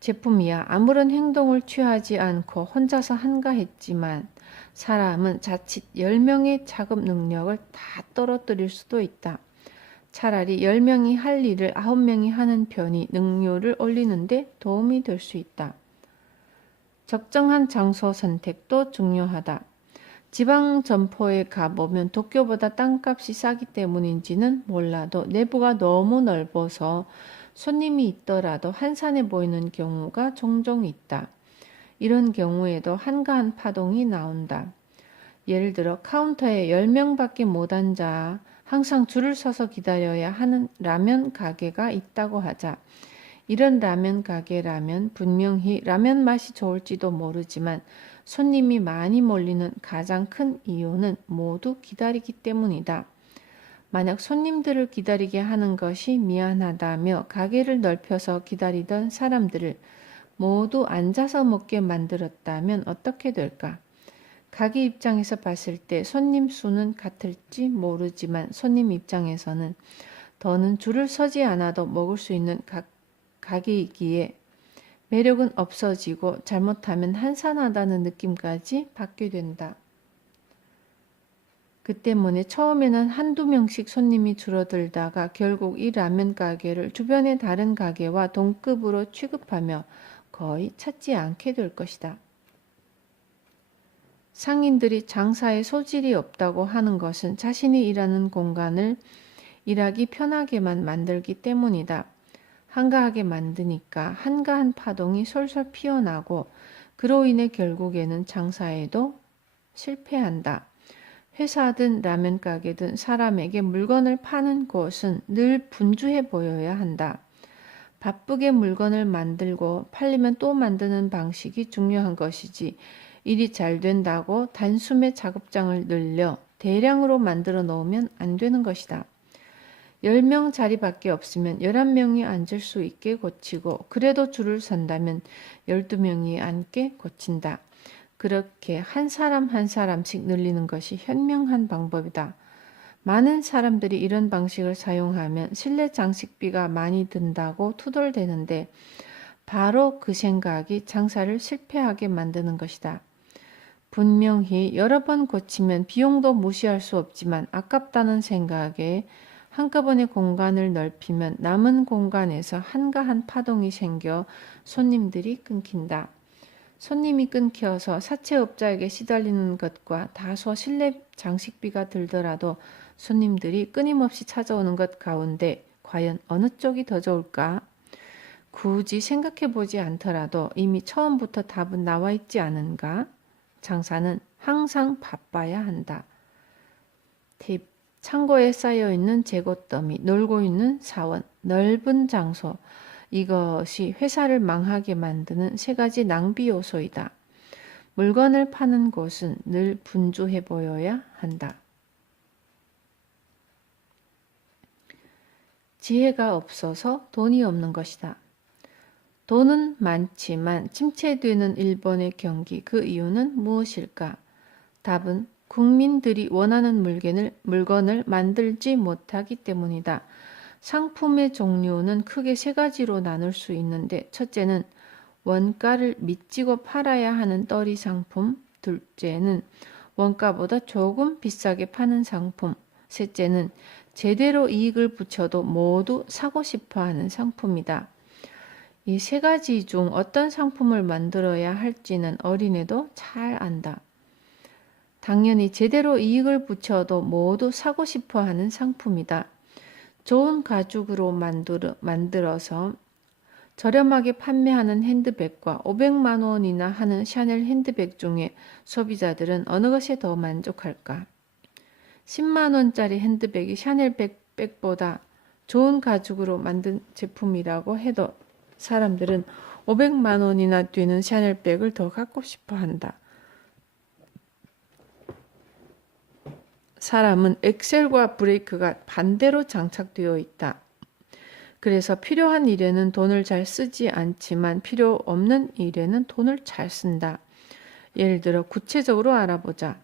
제품이야 아무런 행동을 취하지 않고 혼자서 한가했지만 사람은 자칫 10명의 작업 능력을 다 떨어뜨릴 수도 있다. 차라리 10명이 할 일을 9명이 하는 편이 능률을 올리는 데 도움이 될 수 있다. 적정한 장소 선택도 중요하다. 지방 점포에 가보면 도쿄보다 땅값이 싸기 때문인지는 몰라도 내부가 너무 넓어서 손님이 있더라도 한산해 보이는 경우가 종종 있다. 이런 경우에도 한가한 파동이 나온다. 예를 들어 카운터에 10명밖에 못 앉아 항상 줄을 서서 기다려야 하는 라면 가게가 있다고 하자. 이런 라면 가게라면 분명히 라면 맛이 좋을지도 모르지만 손님이 많이 몰리는 가장 큰 이유는 모두 기다리기 때문이다. 만약 손님들을 기다리게 하는 것이 미안하다며 가게를 넓혀서 기다리던 사람들을 모두 앉아서 먹게 만들었다면 어떻게 될까? 가게 입장에서 봤을 때 손님 수는 같을지 모르지만 손님 입장에서는 더는 줄을 서지 않아도 먹을 수 있는 가게이기에 매력은 없어지고 잘못하면 한산하다는 느낌까지 받게 된다. 그 때문에 처음에는 한두 명씩 손님이 줄어들다가 결국 이 라면 가게를 주변의 다른 가게와 동급으로 취급하며 거의 찾지 않게 될 것이다. 상인들이 장사에 소질이 없다고 하는 것은 자신이 일하는 공간을 일하기 편하게만 만들기 때문이다. 한가하게 만드니까 한가한 파동이 솔솔 피어나고 그로 인해 결국에는 장사에도 실패한다. 회사든 라면 가게든 사람에게 물건을 파는 곳은 늘 분주해 보여야 한다. 바쁘게 물건을 만들고 팔리면 또 만드는 방식이 중요한 것이지 일이 잘 된다고 단숨에 작업장을 늘려 대량으로 만들어 놓으면 안 되는 것이다. 10명 자리밖에 없으면 11명이 앉을 수 있게 고치고 그래도 줄을 선다면 12명이 앉게 고친다. 그렇게 한 사람 한 사람씩 늘리는 것이 현명한 방법이다. 많은 사람들이 이런 방식을 사용하면 실내 장식비가 많이 든다고 투덜대는데 바로 그 생각이 장사를 실패하게 만드는 것이다. 분명히 여러 번 고치면 비용도 무시할 수 없지만 아깝다는 생각에 한꺼번에 공간을 넓히면 남은 공간에서 한가한 파동이 생겨 손님들이 끊긴다. 손님이 끊겨서 사채업자에게 시달리는 것과 다소 실내 장식비가 들더라도 손님들이 끊임없이 찾아오는 것 가운데 과연 어느 쪽이 더 좋을까? 굳이 생각해 보지 않더라도 이미 처음부터 답은 나와 있지 않은가? 장사는 항상 바빠야 한다. 팁. 창고에 쌓여있는 재고더미, 놀고 있는 사원, 넓은 장소. 이것이 회사를 망하게 만드는 세 가지 낭비 요소이다. 물건을 파는 곳은 늘 분주해 보여야 한다. 지혜가 없어서 돈이 없는 것이다. 돈은 많지만 침체되는 일본의 경기, 그 이유는 무엇일까? 답은 국민들이 원하는 물건을 만들지 못하기 때문이다. 상품의 종류는 크게 세 가지로 나눌 수 있는데, 첫째는 원가를 미치고 팔아야 하는 떨이 상품, 둘째는 원가보다 조금 비싸게 파는 상품, 셋째는 제대로 이익을 붙여도 모두 사고 싶어 하는 상품이다. 이 세 가지 중 어떤 상품을 만들어야 할지는 어린애도 잘 안다. 당연히 제대로 이익을 붙여도 모두 사고 싶어 하는 상품이다. 좋은 가죽으로 만들어서 저렴하게 판매하는 핸드백과 500만 원이나 하는 샤넬 핸드백 중에 소비자들은 어느 것에 더 만족할까? 10만 원짜리 핸드백이 샤넬 백보다 좋은 가죽으로 만든 제품이라고 해도 사람들은 500만 원이나 되는 샤넬 백을 더 갖고 싶어 한다. 사람은 엑셀과 브레이크가 반대로 장착되어 있다. 그래서 필요한 일에는 돈을 잘 쓰지 않지만 필요 없는 일에는 돈을 잘 쓴다. 예를 들어 구체적으로 알아보자.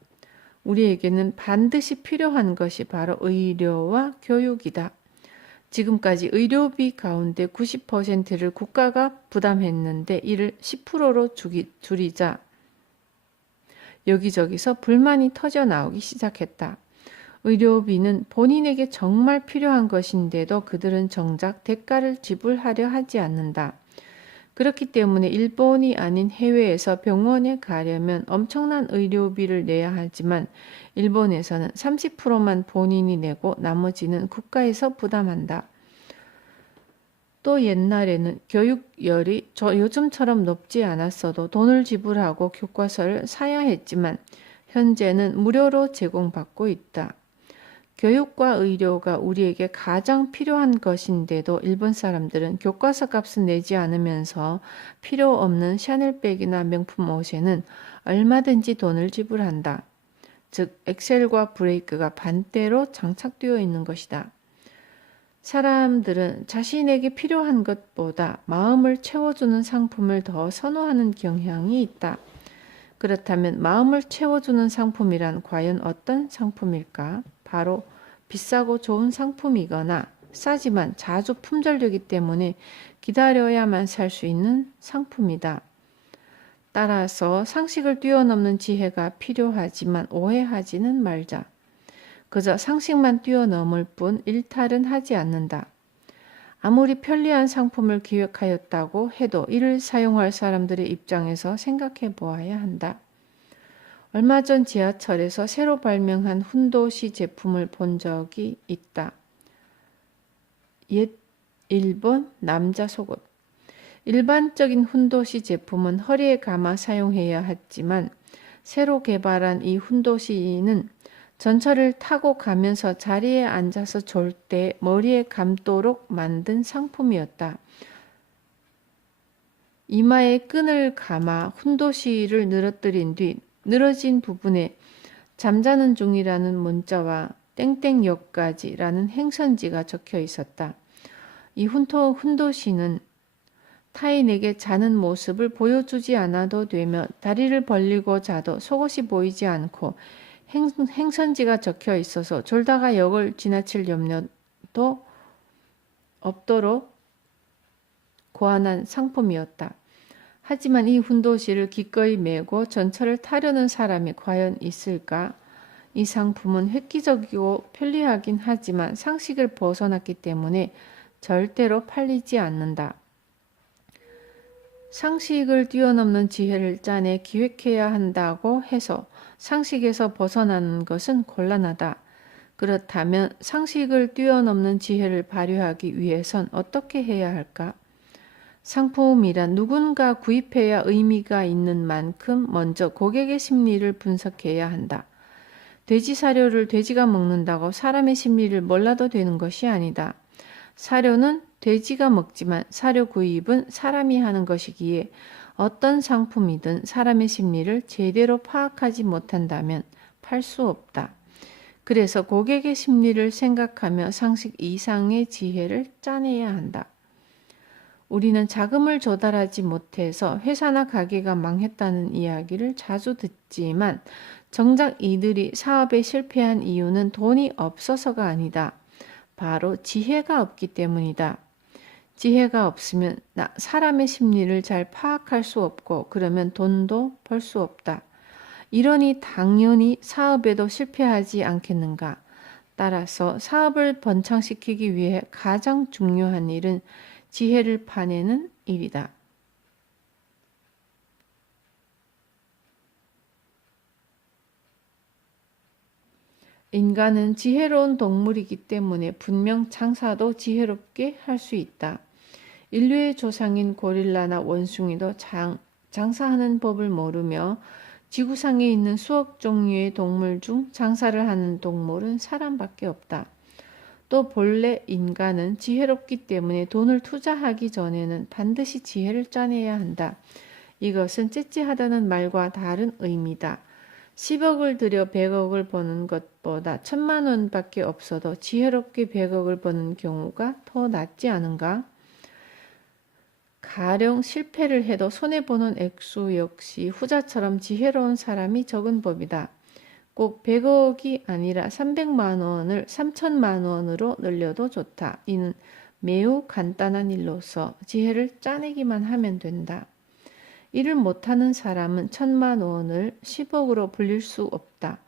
우리에게는 반드시 필요한 것이 바로 의료와 교육이다. 지금까지 의료비 가운데 90%를 국가가 부담했는데 이를 10%로 줄이자 여기저기서 불만이 터져 나오기 시작했다. 의료비는 본인에게 정말 필요한 것인데도 그들은 정작 대가를 지불하려 하지 않는다. 그렇기 때문에 일본이 아닌 해외에서 병원에 가려면 엄청난 의료비를 내야 하지만 일본에서는 30%만 본인이 내고 나머지는 국가에서 부담한다. 또 옛날에는 교육열이 요즘처럼 높지 않았어도 돈을 지불하고 교과서를 사야 했지만 현재는 무료로 제공받고 있다. 교육과 의료가 우리에게 가장 필요한 것인데도 일본 사람들은 교과서 값은 내지 않으면서 필요 없는 샤넬백이나 명품 옷에는 얼마든지 돈을 지불한다. 즉, 엑셀과 브레이크가 반대로 장착되어 있는 것이다. 사람들은 자신에게 필요한 것보다 마음을 채워주는 상품을 더 선호하는 경향이 있다. 그렇다면 마음을 채워주는 상품이란 과연 어떤 상품일까? 바로 비싸고 좋은 상품이거나 싸지만 자주 품절되기 때문에 기다려야만 살 수 있는 상품이다. 따라서 상식을 뛰어넘는 지혜가 필요하지만 오해하지는 말자. 그저 상식만 뛰어넘을 뿐 일탈은 하지 않는다. 아무리 편리한 상품을 기획하였다고 해도 이를 사용할 사람들의 입장에서 생각해 보아야 한다. 얼마 전 지하철에서 새로 발명한 훈도시 제품을 본 적이 있다. 옛 일본 남자 속옷. 일반적인 훈도시 제품은 허리에 감아 사용해야 했지만 새로 개발한 이 훈도시는 전철을 타고 가면서 자리에 앉아서 졸 때 머리에 감도록 만든 상품이었다. 이마에 끈을 감아 훈도시를 늘어뜨린 뒤 늘어진 부분에 잠자는 중이라는 문자와 땡땡역까지라는 행선지가 적혀 있었다. 이 훈도시는 타인에게 자는 모습을 보여주지 않아도 되며 다리를 벌리고 자도 속옷이 보이지 않고 행선지가 적혀 있어서 졸다가 역을 지나칠 염려도 없도록 고안한 상품이었다. 하지만 이 훈도시를 기꺼이 메고 전철을 타려는 사람이 과연 있을까? 이 상품은 획기적이고 편리하긴 하지만 상식을 벗어났기 때문에 절대로 팔리지 않는다. 상식을 뛰어넘는 지혜를 짜내 기획해야 한다고 해서 상식에서 벗어나는 것은 곤란하다. 그렇다면 상식을 뛰어넘는 지혜를 발휘하기 위해선 어떻게 해야 할까? 상품이란 누군가 구입해야 의미가 있는 만큼 먼저 고객의 심리를 분석해야 한다. 돼지 사료를 돼지가 먹는다고 사람의 심리를 몰라도 되는 것이 아니다. 사료는 돼지가 먹지만 사료 구입은 사람이 하는 것이기에 어떤 상품이든 사람의 심리를 제대로 파악하지 못한다면 팔 수 없다. 그래서 고객의 심리를 생각하며 상식 이상의 지혜를 짜내야 한다. 우리는 자금을 조달하지 못해서 회사나 가게가 망했다는 이야기를 자주 듣지만 정작 이들이 사업에 실패한 이유는 돈이 없어서가 아니다. 바로 지혜가 없기 때문이다. 지혜가 없으면 사람의 심리를 잘 파악할 수 없고 그러면 돈도 벌 수 없다. 이러니 당연히 사업에도 실패하지 않겠는가. 따라서 사업을 번창시키기 위해 가장 중요한 일은 지혜를 파내는 일이다. 인간은 지혜로운 동물이기 때문에 분명 장사도 지혜롭게 할 수 있다. 인류의 조상인 고릴라나 원숭이도 장사하는 법을 모르며 지구상에 있는 수억 종류의 동물 중 장사를 하는 동물은 사람밖에 없다. 또 본래 인간은 지혜롭기 때문에 돈을 투자하기 전에는 반드시 지혜를 짜내야 한다. 이것은 째째하다는 말과 다른 의미다. 10억을 들여 100억을 버는 것보다 1000만 원밖에 없어도 지혜롭게 100억을 버는 경우가 더 낫지 않은가? 가령 실패를 해도 손해보는 액수 역시 후자처럼 지혜로운 사람이 적은 법이다. 꼭 100억이 아니라 300만 원을 3천만 원으로 늘려도 좋다. 이는 매우 간단한 일로서 지혜를 짜내기만 하면 된다. 일을 못하는 사람은 1000만 원을 10억으로 불릴 수 없다.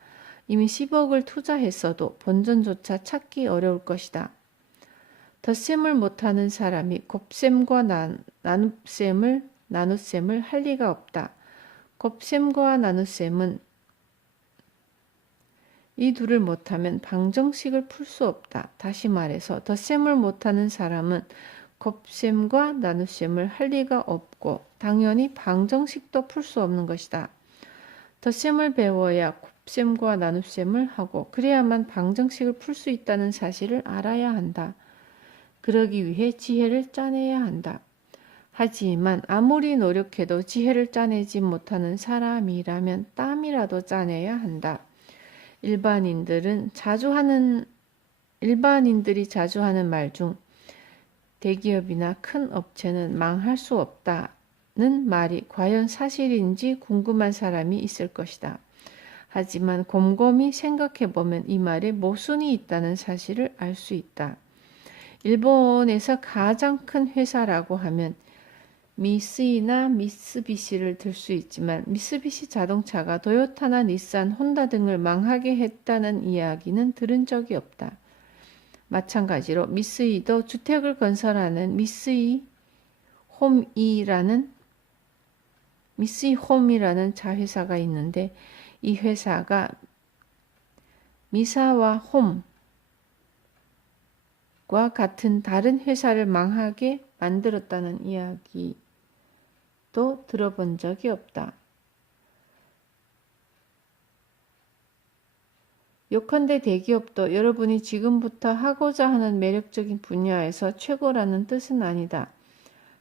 이미 10억을 투자했어도 본전조차 찾기 어려울 것이다. 덧셈을 못하는 사람이 곱셈과 나눗셈을 할 리가 없다. 곱셈과 나눗셈은 이 둘을 못하면 방정식을 풀 수 없다. 다시 말해서 덧셈을 못하는 사람은 곱셈과 나눗셈을 할 리가 없고 당연히 방정식도 풀 수 없는 것이다. 덧셈을 배워야 곱셈과 나눗셈을 하고 그래야만 방정식을 풀 수 있다는 사실을 알아야 한다. 그러기 위해 지혜를 짜내야 한다. 하지만 아무리 노력해도 지혜를 짜내지 못하는 사람이라면 땀이라도 짜내야 한다. 일반인들이 자주 하는 말 중 대기업이나 큰 업체는 망할 수 없다는 말이 과연 사실인지 궁금한 사람이 있을 것이다. 하지만 곰곰이 생각해보면 이 말에 모순이 있다는 사실을 알 수 있다. 일본에서 가장 큰 회사라고 하면 미쓰이나 미쓰비시를 들 수 있지만 미쓰비시 자동차가 도요타나 닛산, 혼다 등을 망하게 했다는 이야기는 들은 적이 없다. 마찬가지로 미쓰이도 주택을 건설하는 미쓰이홈이라는 자회사가 있는데 이 회사가 미사와 홈과 같은 다른 회사를 망하게 만들었다는 이야기도 들어본 적이 없다. 요컨대 대기업도 여러분이 지금부터 하고자 하는 매력적인 분야에서 최고라는 뜻은 아니다.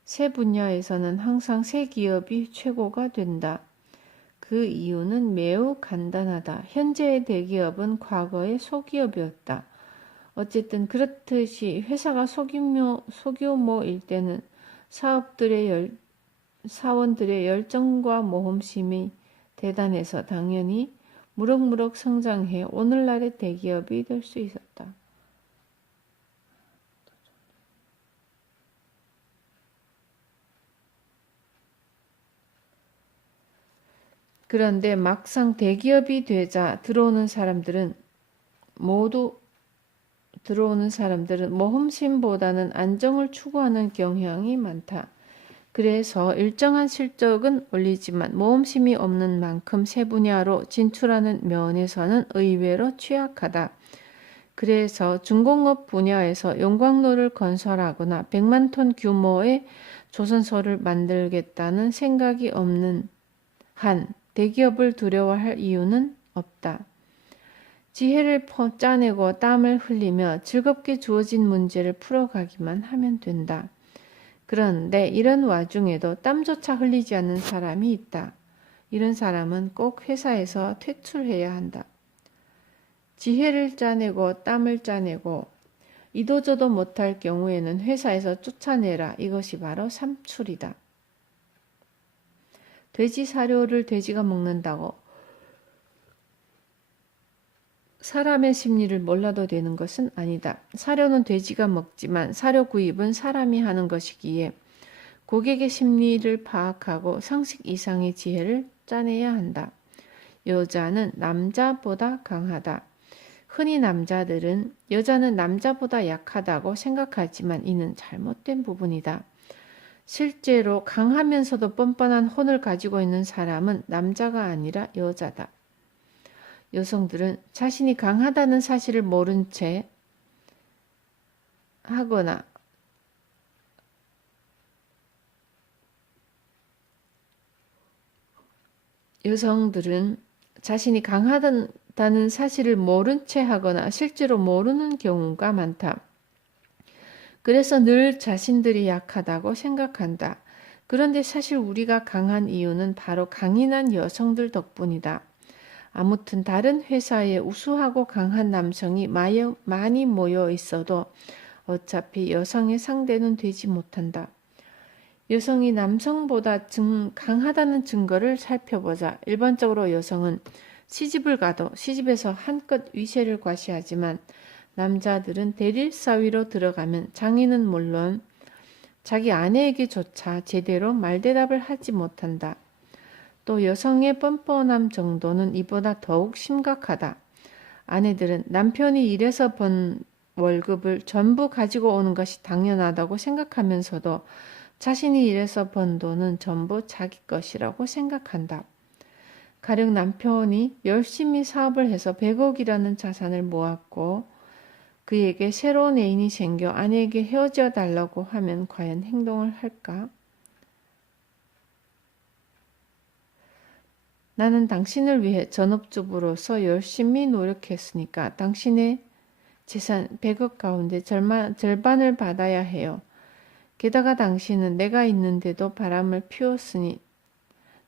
새 분야에서는 항상 새 기업이 최고가 된다. 그 이유는 매우 간단하다. 현재의 대기업은 과거의 소기업이었다. 어쨌든 그렇듯이 회사가 소규모일 때는 사원들의 열정과 모험심이 대단해서 당연히 무럭무럭 성장해 오늘날의 대기업이 될 수 있었다. 그런데 막상 대기업이 되자 들어오는 사람들은 모험심보다는 안정을 추구하는 경향이 많다. 그래서 일정한 실적은 올리지만 모험심이 없는 만큼 새 분야로 진출하는 면에서는 의외로 취약하다. 그래서 중공업 분야에서 용광로를 건설하거나 100만 톤 규모의 조선소를 만들겠다는 생각이 없는 한 대기업을 두려워할 이유는 없다. 지혜를 짜내고 땀을 흘리며 즐겁게 주어진 문제를 풀어가기만 하면 된다. 그런데 이런 와중에도 땀조차 흘리지 않는 사람이 있다. 이런 사람은 꼭 회사에서 퇴출해야 한다. 지혜를 짜내고 땀을 짜내고 이도저도 못할 경우에는 회사에서 쫓아내라. 이것이 바로 삼출이다. 돼지 사료를 돼지가 먹는다고 사람의 심리를 몰라도 되는 것은 아니다. 사료는 돼지가 먹지만 사료 구입은 사람이 하는 것이기에 고객의 심리를 파악하고 상식 이상의 지혜를 짜내야 한다. 여자는 남자보다 강하다. 흔히 남자들은 여자는 남자보다 약하다고 생각하지만 이는 잘못된 부분이다. 실제로 강하면서도 뻔뻔한 혼을 가지고 있는 사람은 남자가 아니라 여자다. 여성들은 자신이 강하다는 사실을 모른 채 하거나 여성들은 자신이 강하다는 사실을 모른 채 하거나 실제로 모르는 경우가 많다. 그래서 늘 자신들이 약하다고 생각한다. 그런데 사실 우리가 강한 이유는 바로 강인한 여성들 덕분이다. 아무튼 다른 회사에 우수하고 강한 남성이 많이 모여 있어도 어차피 여성의 상대는 되지 못한다. 여성이 남성보다 강하다는 증거를 살펴보자. 일반적으로 여성은 시집을 가도 시집에서 한껏 위세를 과시하지만 남자들은 대릴 사위로 들어가면 장인은 물론 자기 아내에게조차 제대로 말대답을 하지 못한다. 또 여성의 뻔뻔함 정도는 이보다 더욱 심각하다. 아내들은 남편이 일해서 번 월급을 전부 가지고 오는 것이 당연하다고 생각하면서도 자신이 일해서 번 돈은 전부 자기 것이라고 생각한다. 가령 남편이 열심히 사업을 해서 100억이라는 자산을 모았고 그에게 새로운 애인이 생겨 아내에게 헤어져 달라고 하면 과연 행동을 할까? 나는 당신을 위해 전업주부로서 열심히 노력했으니까 당신의 재산 100억 가운데 절반을 받아야 해요. 게다가 당신은 내가 있는데도 바람을 피웠으니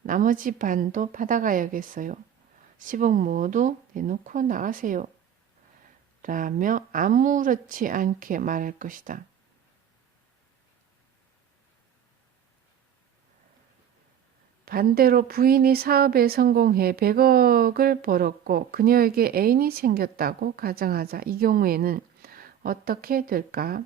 나머지 반도 받아가야겠어요. 10억 모두 내놓고 나가세요. 라며 아무렇지 않게 말할 것이다. 반대로 부인이 사업에 성공해 100억을 벌었고 그녀에게 애인이 생겼다고 가정하자. 이 경우에는 어떻게 될까?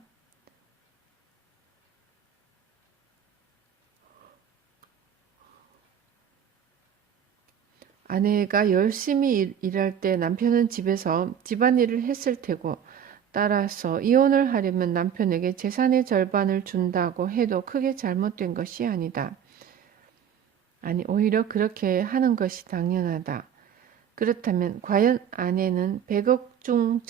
아내가 열심히 일할 때 남편은 집에서 집안일을 했을 테고 따라서 이혼을 하려면 남편에게 재산의 절반을 준다고 해도 크게 잘못된 것이 아니다. 아니, 오히려 그렇게 하는 것이 당연하다. 그렇다면 과연 아내는 100억 중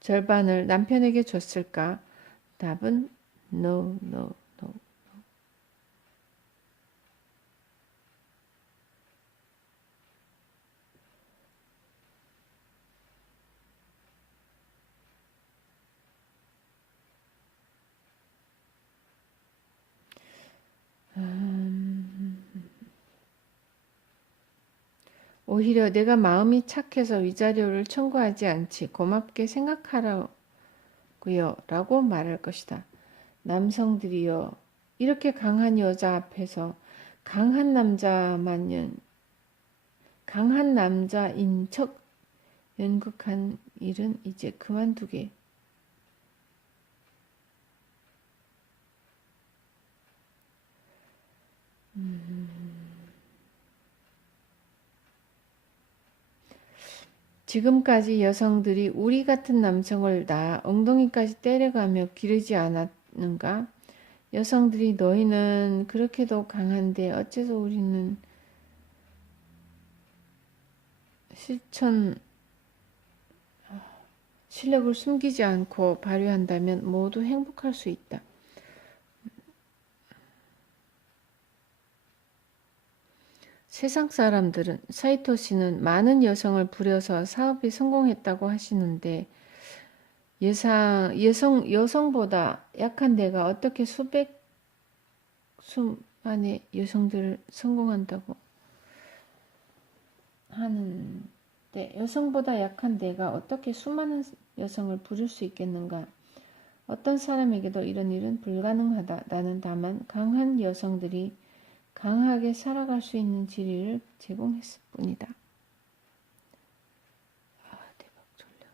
절반을 남편에게 줬을까? 답은 no, no, no. 오히려 내가 마음이 착해서 위자료를 청구하지 않지 고맙게 생각하라고요 라고 말할 것이다. 남성들이여 이렇게 강한 여자 앞에서 강한 남자인 척 연극한 일은 이제 그만두게. 지금까지 여성들이 우리 같은 남성을 다 엉덩이까지 때려가며 기르지 않았는가? 여성들이 너희는 그렇게도 강한데 어째서 우리는 실천 실력을 숨기지 않고 발휘한다면 모두 행복할 수 있다. 세상 사람들은 사이토 씨는 많은 여성을 부려서 사업이 성공했다고 하시는데 여성보다 약한 내가 어떻게 수만의 여성들을 성공한다고 하는데 여성보다 약한 내가 어떻게 수많은 여성을 부릴 수 있겠는가? 어떤 사람에게도 이런 일은 불가능하다. 나는 다만 강한 여성들이 강하게 살아갈 수 있는 지리를 제공했을 뿐이다. 아, 대박 졸려.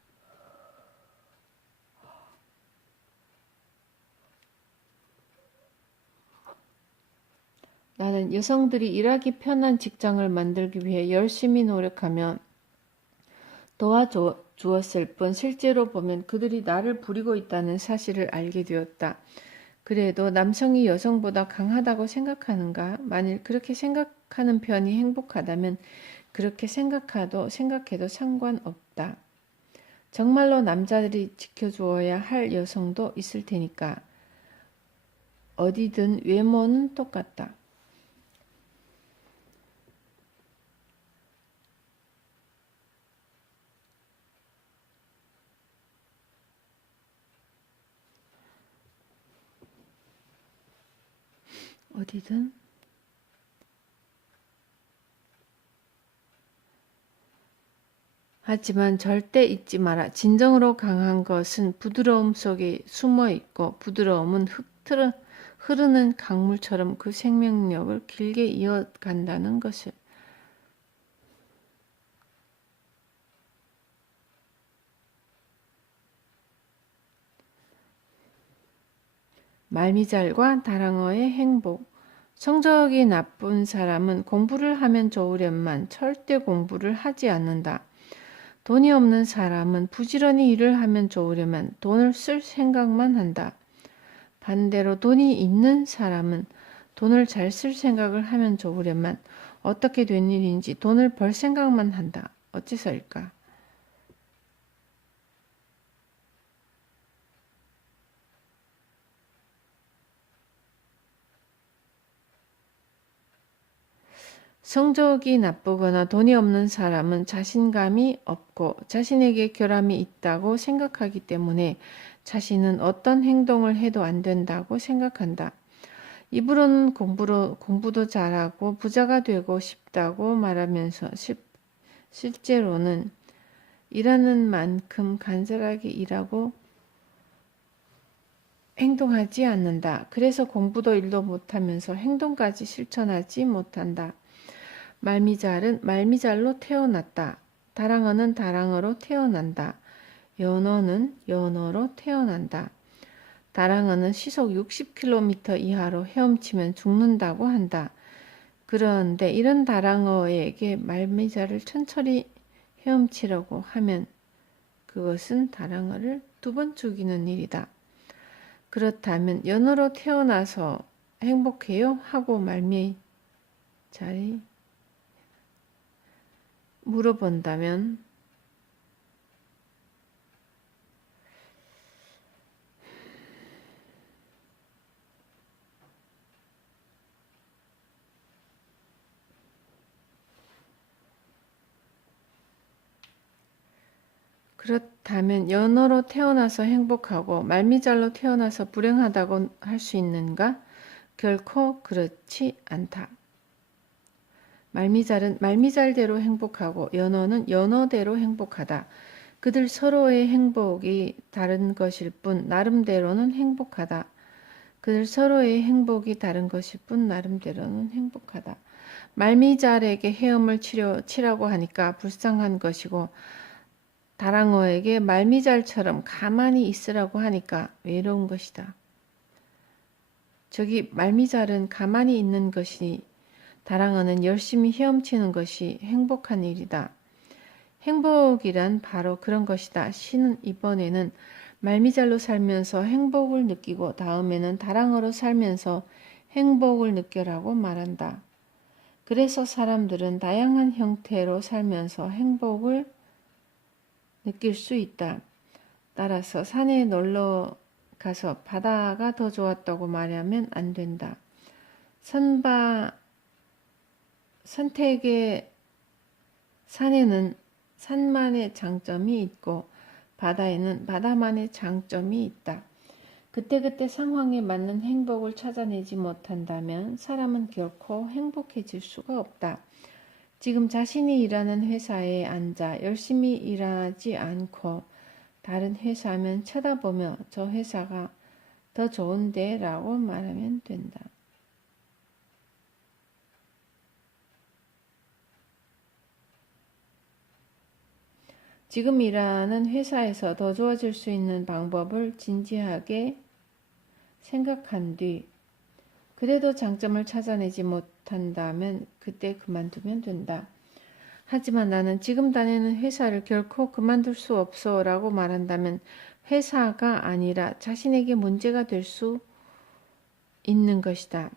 나는 여성들이 일하기 편한 직장을 만들기 위해 열심히 노력하며 도와주었을 뿐 실제로 보면 그들이 나를 부리고 있다는 사실을 알게 되었다. 그래도 남성이 여성보다 강하다고 생각하는가? 만일 그렇게 생각하는 편이 행복하다면 그렇게 생각해도 상관없다. 정말로 남자들이 지켜주어야 할 여성도 있을 테니까. 어디든 외모는 똑같다. 어디든 하지만 절대 잊지 마라. 진정으로 강한 것은 부드러움 속에 숨어 있고 부드러움은 흐르는 강물처럼 그 생명력을 길게 이어간다는 것을. 말미잘과 다랑어의 행복. 성적이 나쁜 사람은 공부를 하면 좋으련만 절대 공부를 하지 않는다. 돈이 없는 사람은 부지런히 일을 하면 좋으려면 돈을 쓸 생각만 한다. 반대로 돈이 있는 사람은 돈을 잘 쓸 생각을 하면 좋으려면 어떻게 된 일인지 돈을 벌 생각만 한다. 어째서일까? 성적이 나쁘거나 돈이 없는 사람은 자신감이 없고 자신에게 결함이 있다고 생각하기 때문에 자신은 어떤 행동을 해도 안 된다고 생각한다. 입으로는 공부도 잘하고 부자가 되고 싶다고 말하면서 실제로는 일하는 만큼 간절하게 일하고 행동하지 않는다. 그래서 공부도 일도 못하면서 행동까지 실천하지 못한다. 말미잘은 말미잘로 태어났다. 다랑어는 다랑어로 태어난다. 연어는 연어로 태어난다. 다랑어는 시속 60km 이하로 헤엄치면 죽는다고 한다. 그런데 이런 다랑어에게 말미잘을 천천히 헤엄치려고 하면 그것은 다랑어를 2번 죽이는 일이다. 그렇다면 연어로 태어나서 행복해요? 하고 말미잘이 물어본다면 연어로 태어나서 행복하고 말미잘로 태어나서 불행하다고 할 수 있는가? 결코 그렇지 않다. 말미잘은 말미잘대로 행복하고 연어는 연어대로 행복하다. 그들 서로의 행복이 다른 것일 뿐 나름대로는 행복하다. 그들 서로의 행복이 다른 것일 뿐 나름대로는 행복하다. 말미잘에게 헤엄을 치라고 하니까 불쌍한 것이고 다랑어에게 말미잘처럼 가만히 있으라고 하니까 외로운 것이다. 저기 말미잘은 가만히 있는 것이 다랑어는 열심히 헤엄치는 것이 행복한 일이다. 행복이란 바로 그런 것이다. 시는 이번에는 말미잘로 살면서 행복을 느끼고 다음에는 다랑어로 살면서 행복을 느껴라고 말한다. 그래서 사람들은 다양한 형태로 살면서 행복을 느낄 수 있다. 따라서 산에 놀러 가서 바다가 더 좋았다고 말하면 안 된다. 선택의 산에는 산만의 장점이 있고 바다에는 바다만의 장점이 있다. 그때그때 상황에 맞는 행복을 찾아내지 못한다면 사람은 결코 행복해질 수가 없다. 지금 자신이 일하는 회사에 앉아 열심히 일하지 않고 다른 회사면 쳐다보며 저 회사가 더 좋은데 라고 말하면 된다. 지금 일하는 회사에서 더 좋아질 수 있는 방법을 진지하게 생각한 뒤 그래도 장점을 찾아내지 못한다면 그때 그만두면 된다. 하지만 나는 지금 다니는 회사를 결코 그만둘 수 없어 라고 말한다면 회사가 아니라 자신에게 문제가 될 수 있는 것이다.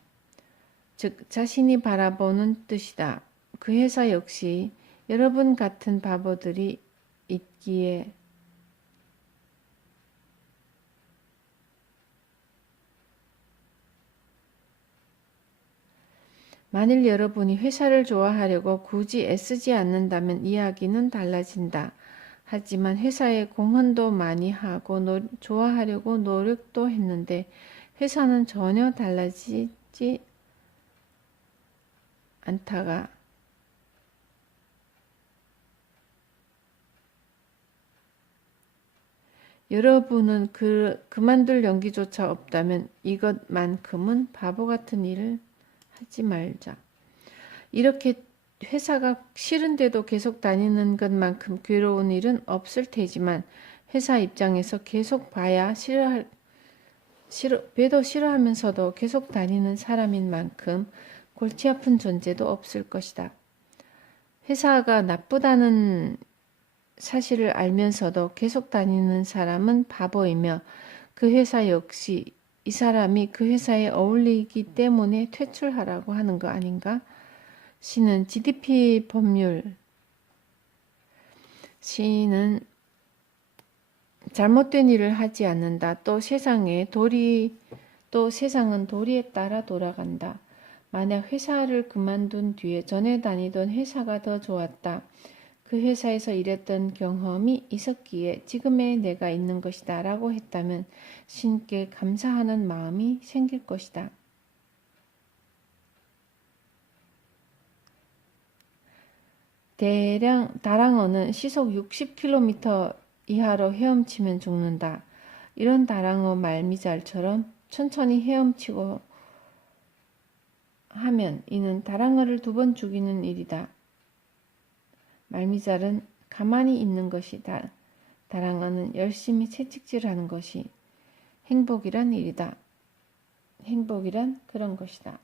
즉 자신이 바라보는 뜻이다. 그 회사 역시 여러분 같은 바보들이 있기에 만일 여러분이 회사를 좋아하려고 굳이 애쓰지 않는다면 이야기는 달라진다. 하지만 회사에 공헌도 많이 하고 좋아하려고 노력도 했는데 회사는 전혀 달라지지 않다가 여러분은 그만둘 용기조차 없다면 이것만큼은 바보 같은 일을 하지 말자. 이렇게 회사가 싫은데도 계속 다니는 것만큼 괴로운 일은 없을 테지만 회사 입장에서 계속 봐야 배도 싫어하면서도 계속 다니는 사람인 만큼 골치 아픈 존재도 없을 것이다. 회사가 나쁘다는 사실을 알면서도 계속 다니는 사람은 바보이며 그 회사 역시 이 사람이 그 회사에 어울리기 때문에 퇴출하라고 하는 거 아닌가? 시는 GDP 법률 시는 잘못된 일을 하지 않는다. 또 세상은 도리에 따라 돌아간다. 만약 회사를 그만둔 뒤에 전에 다니던 회사가 더 좋았다. 그 회사에서 일했던 경험이 있었기에 지금의 내가 있는 것이다 라고 했다면 신께 감사하는 마음이 생길 것이다. 다랑어는 시속 60km 이하로 헤엄치면 죽는다. 이런 다랑어 말미잘처럼 천천히 헤엄치고 하면 이는 다랑어를 2번 죽이는 일이다. 말미잘은 가만히 있는 것이다. 다랑어는 열심히 채찍질하는 것이 행복이란 일이다. 행복이란 그런 것이다.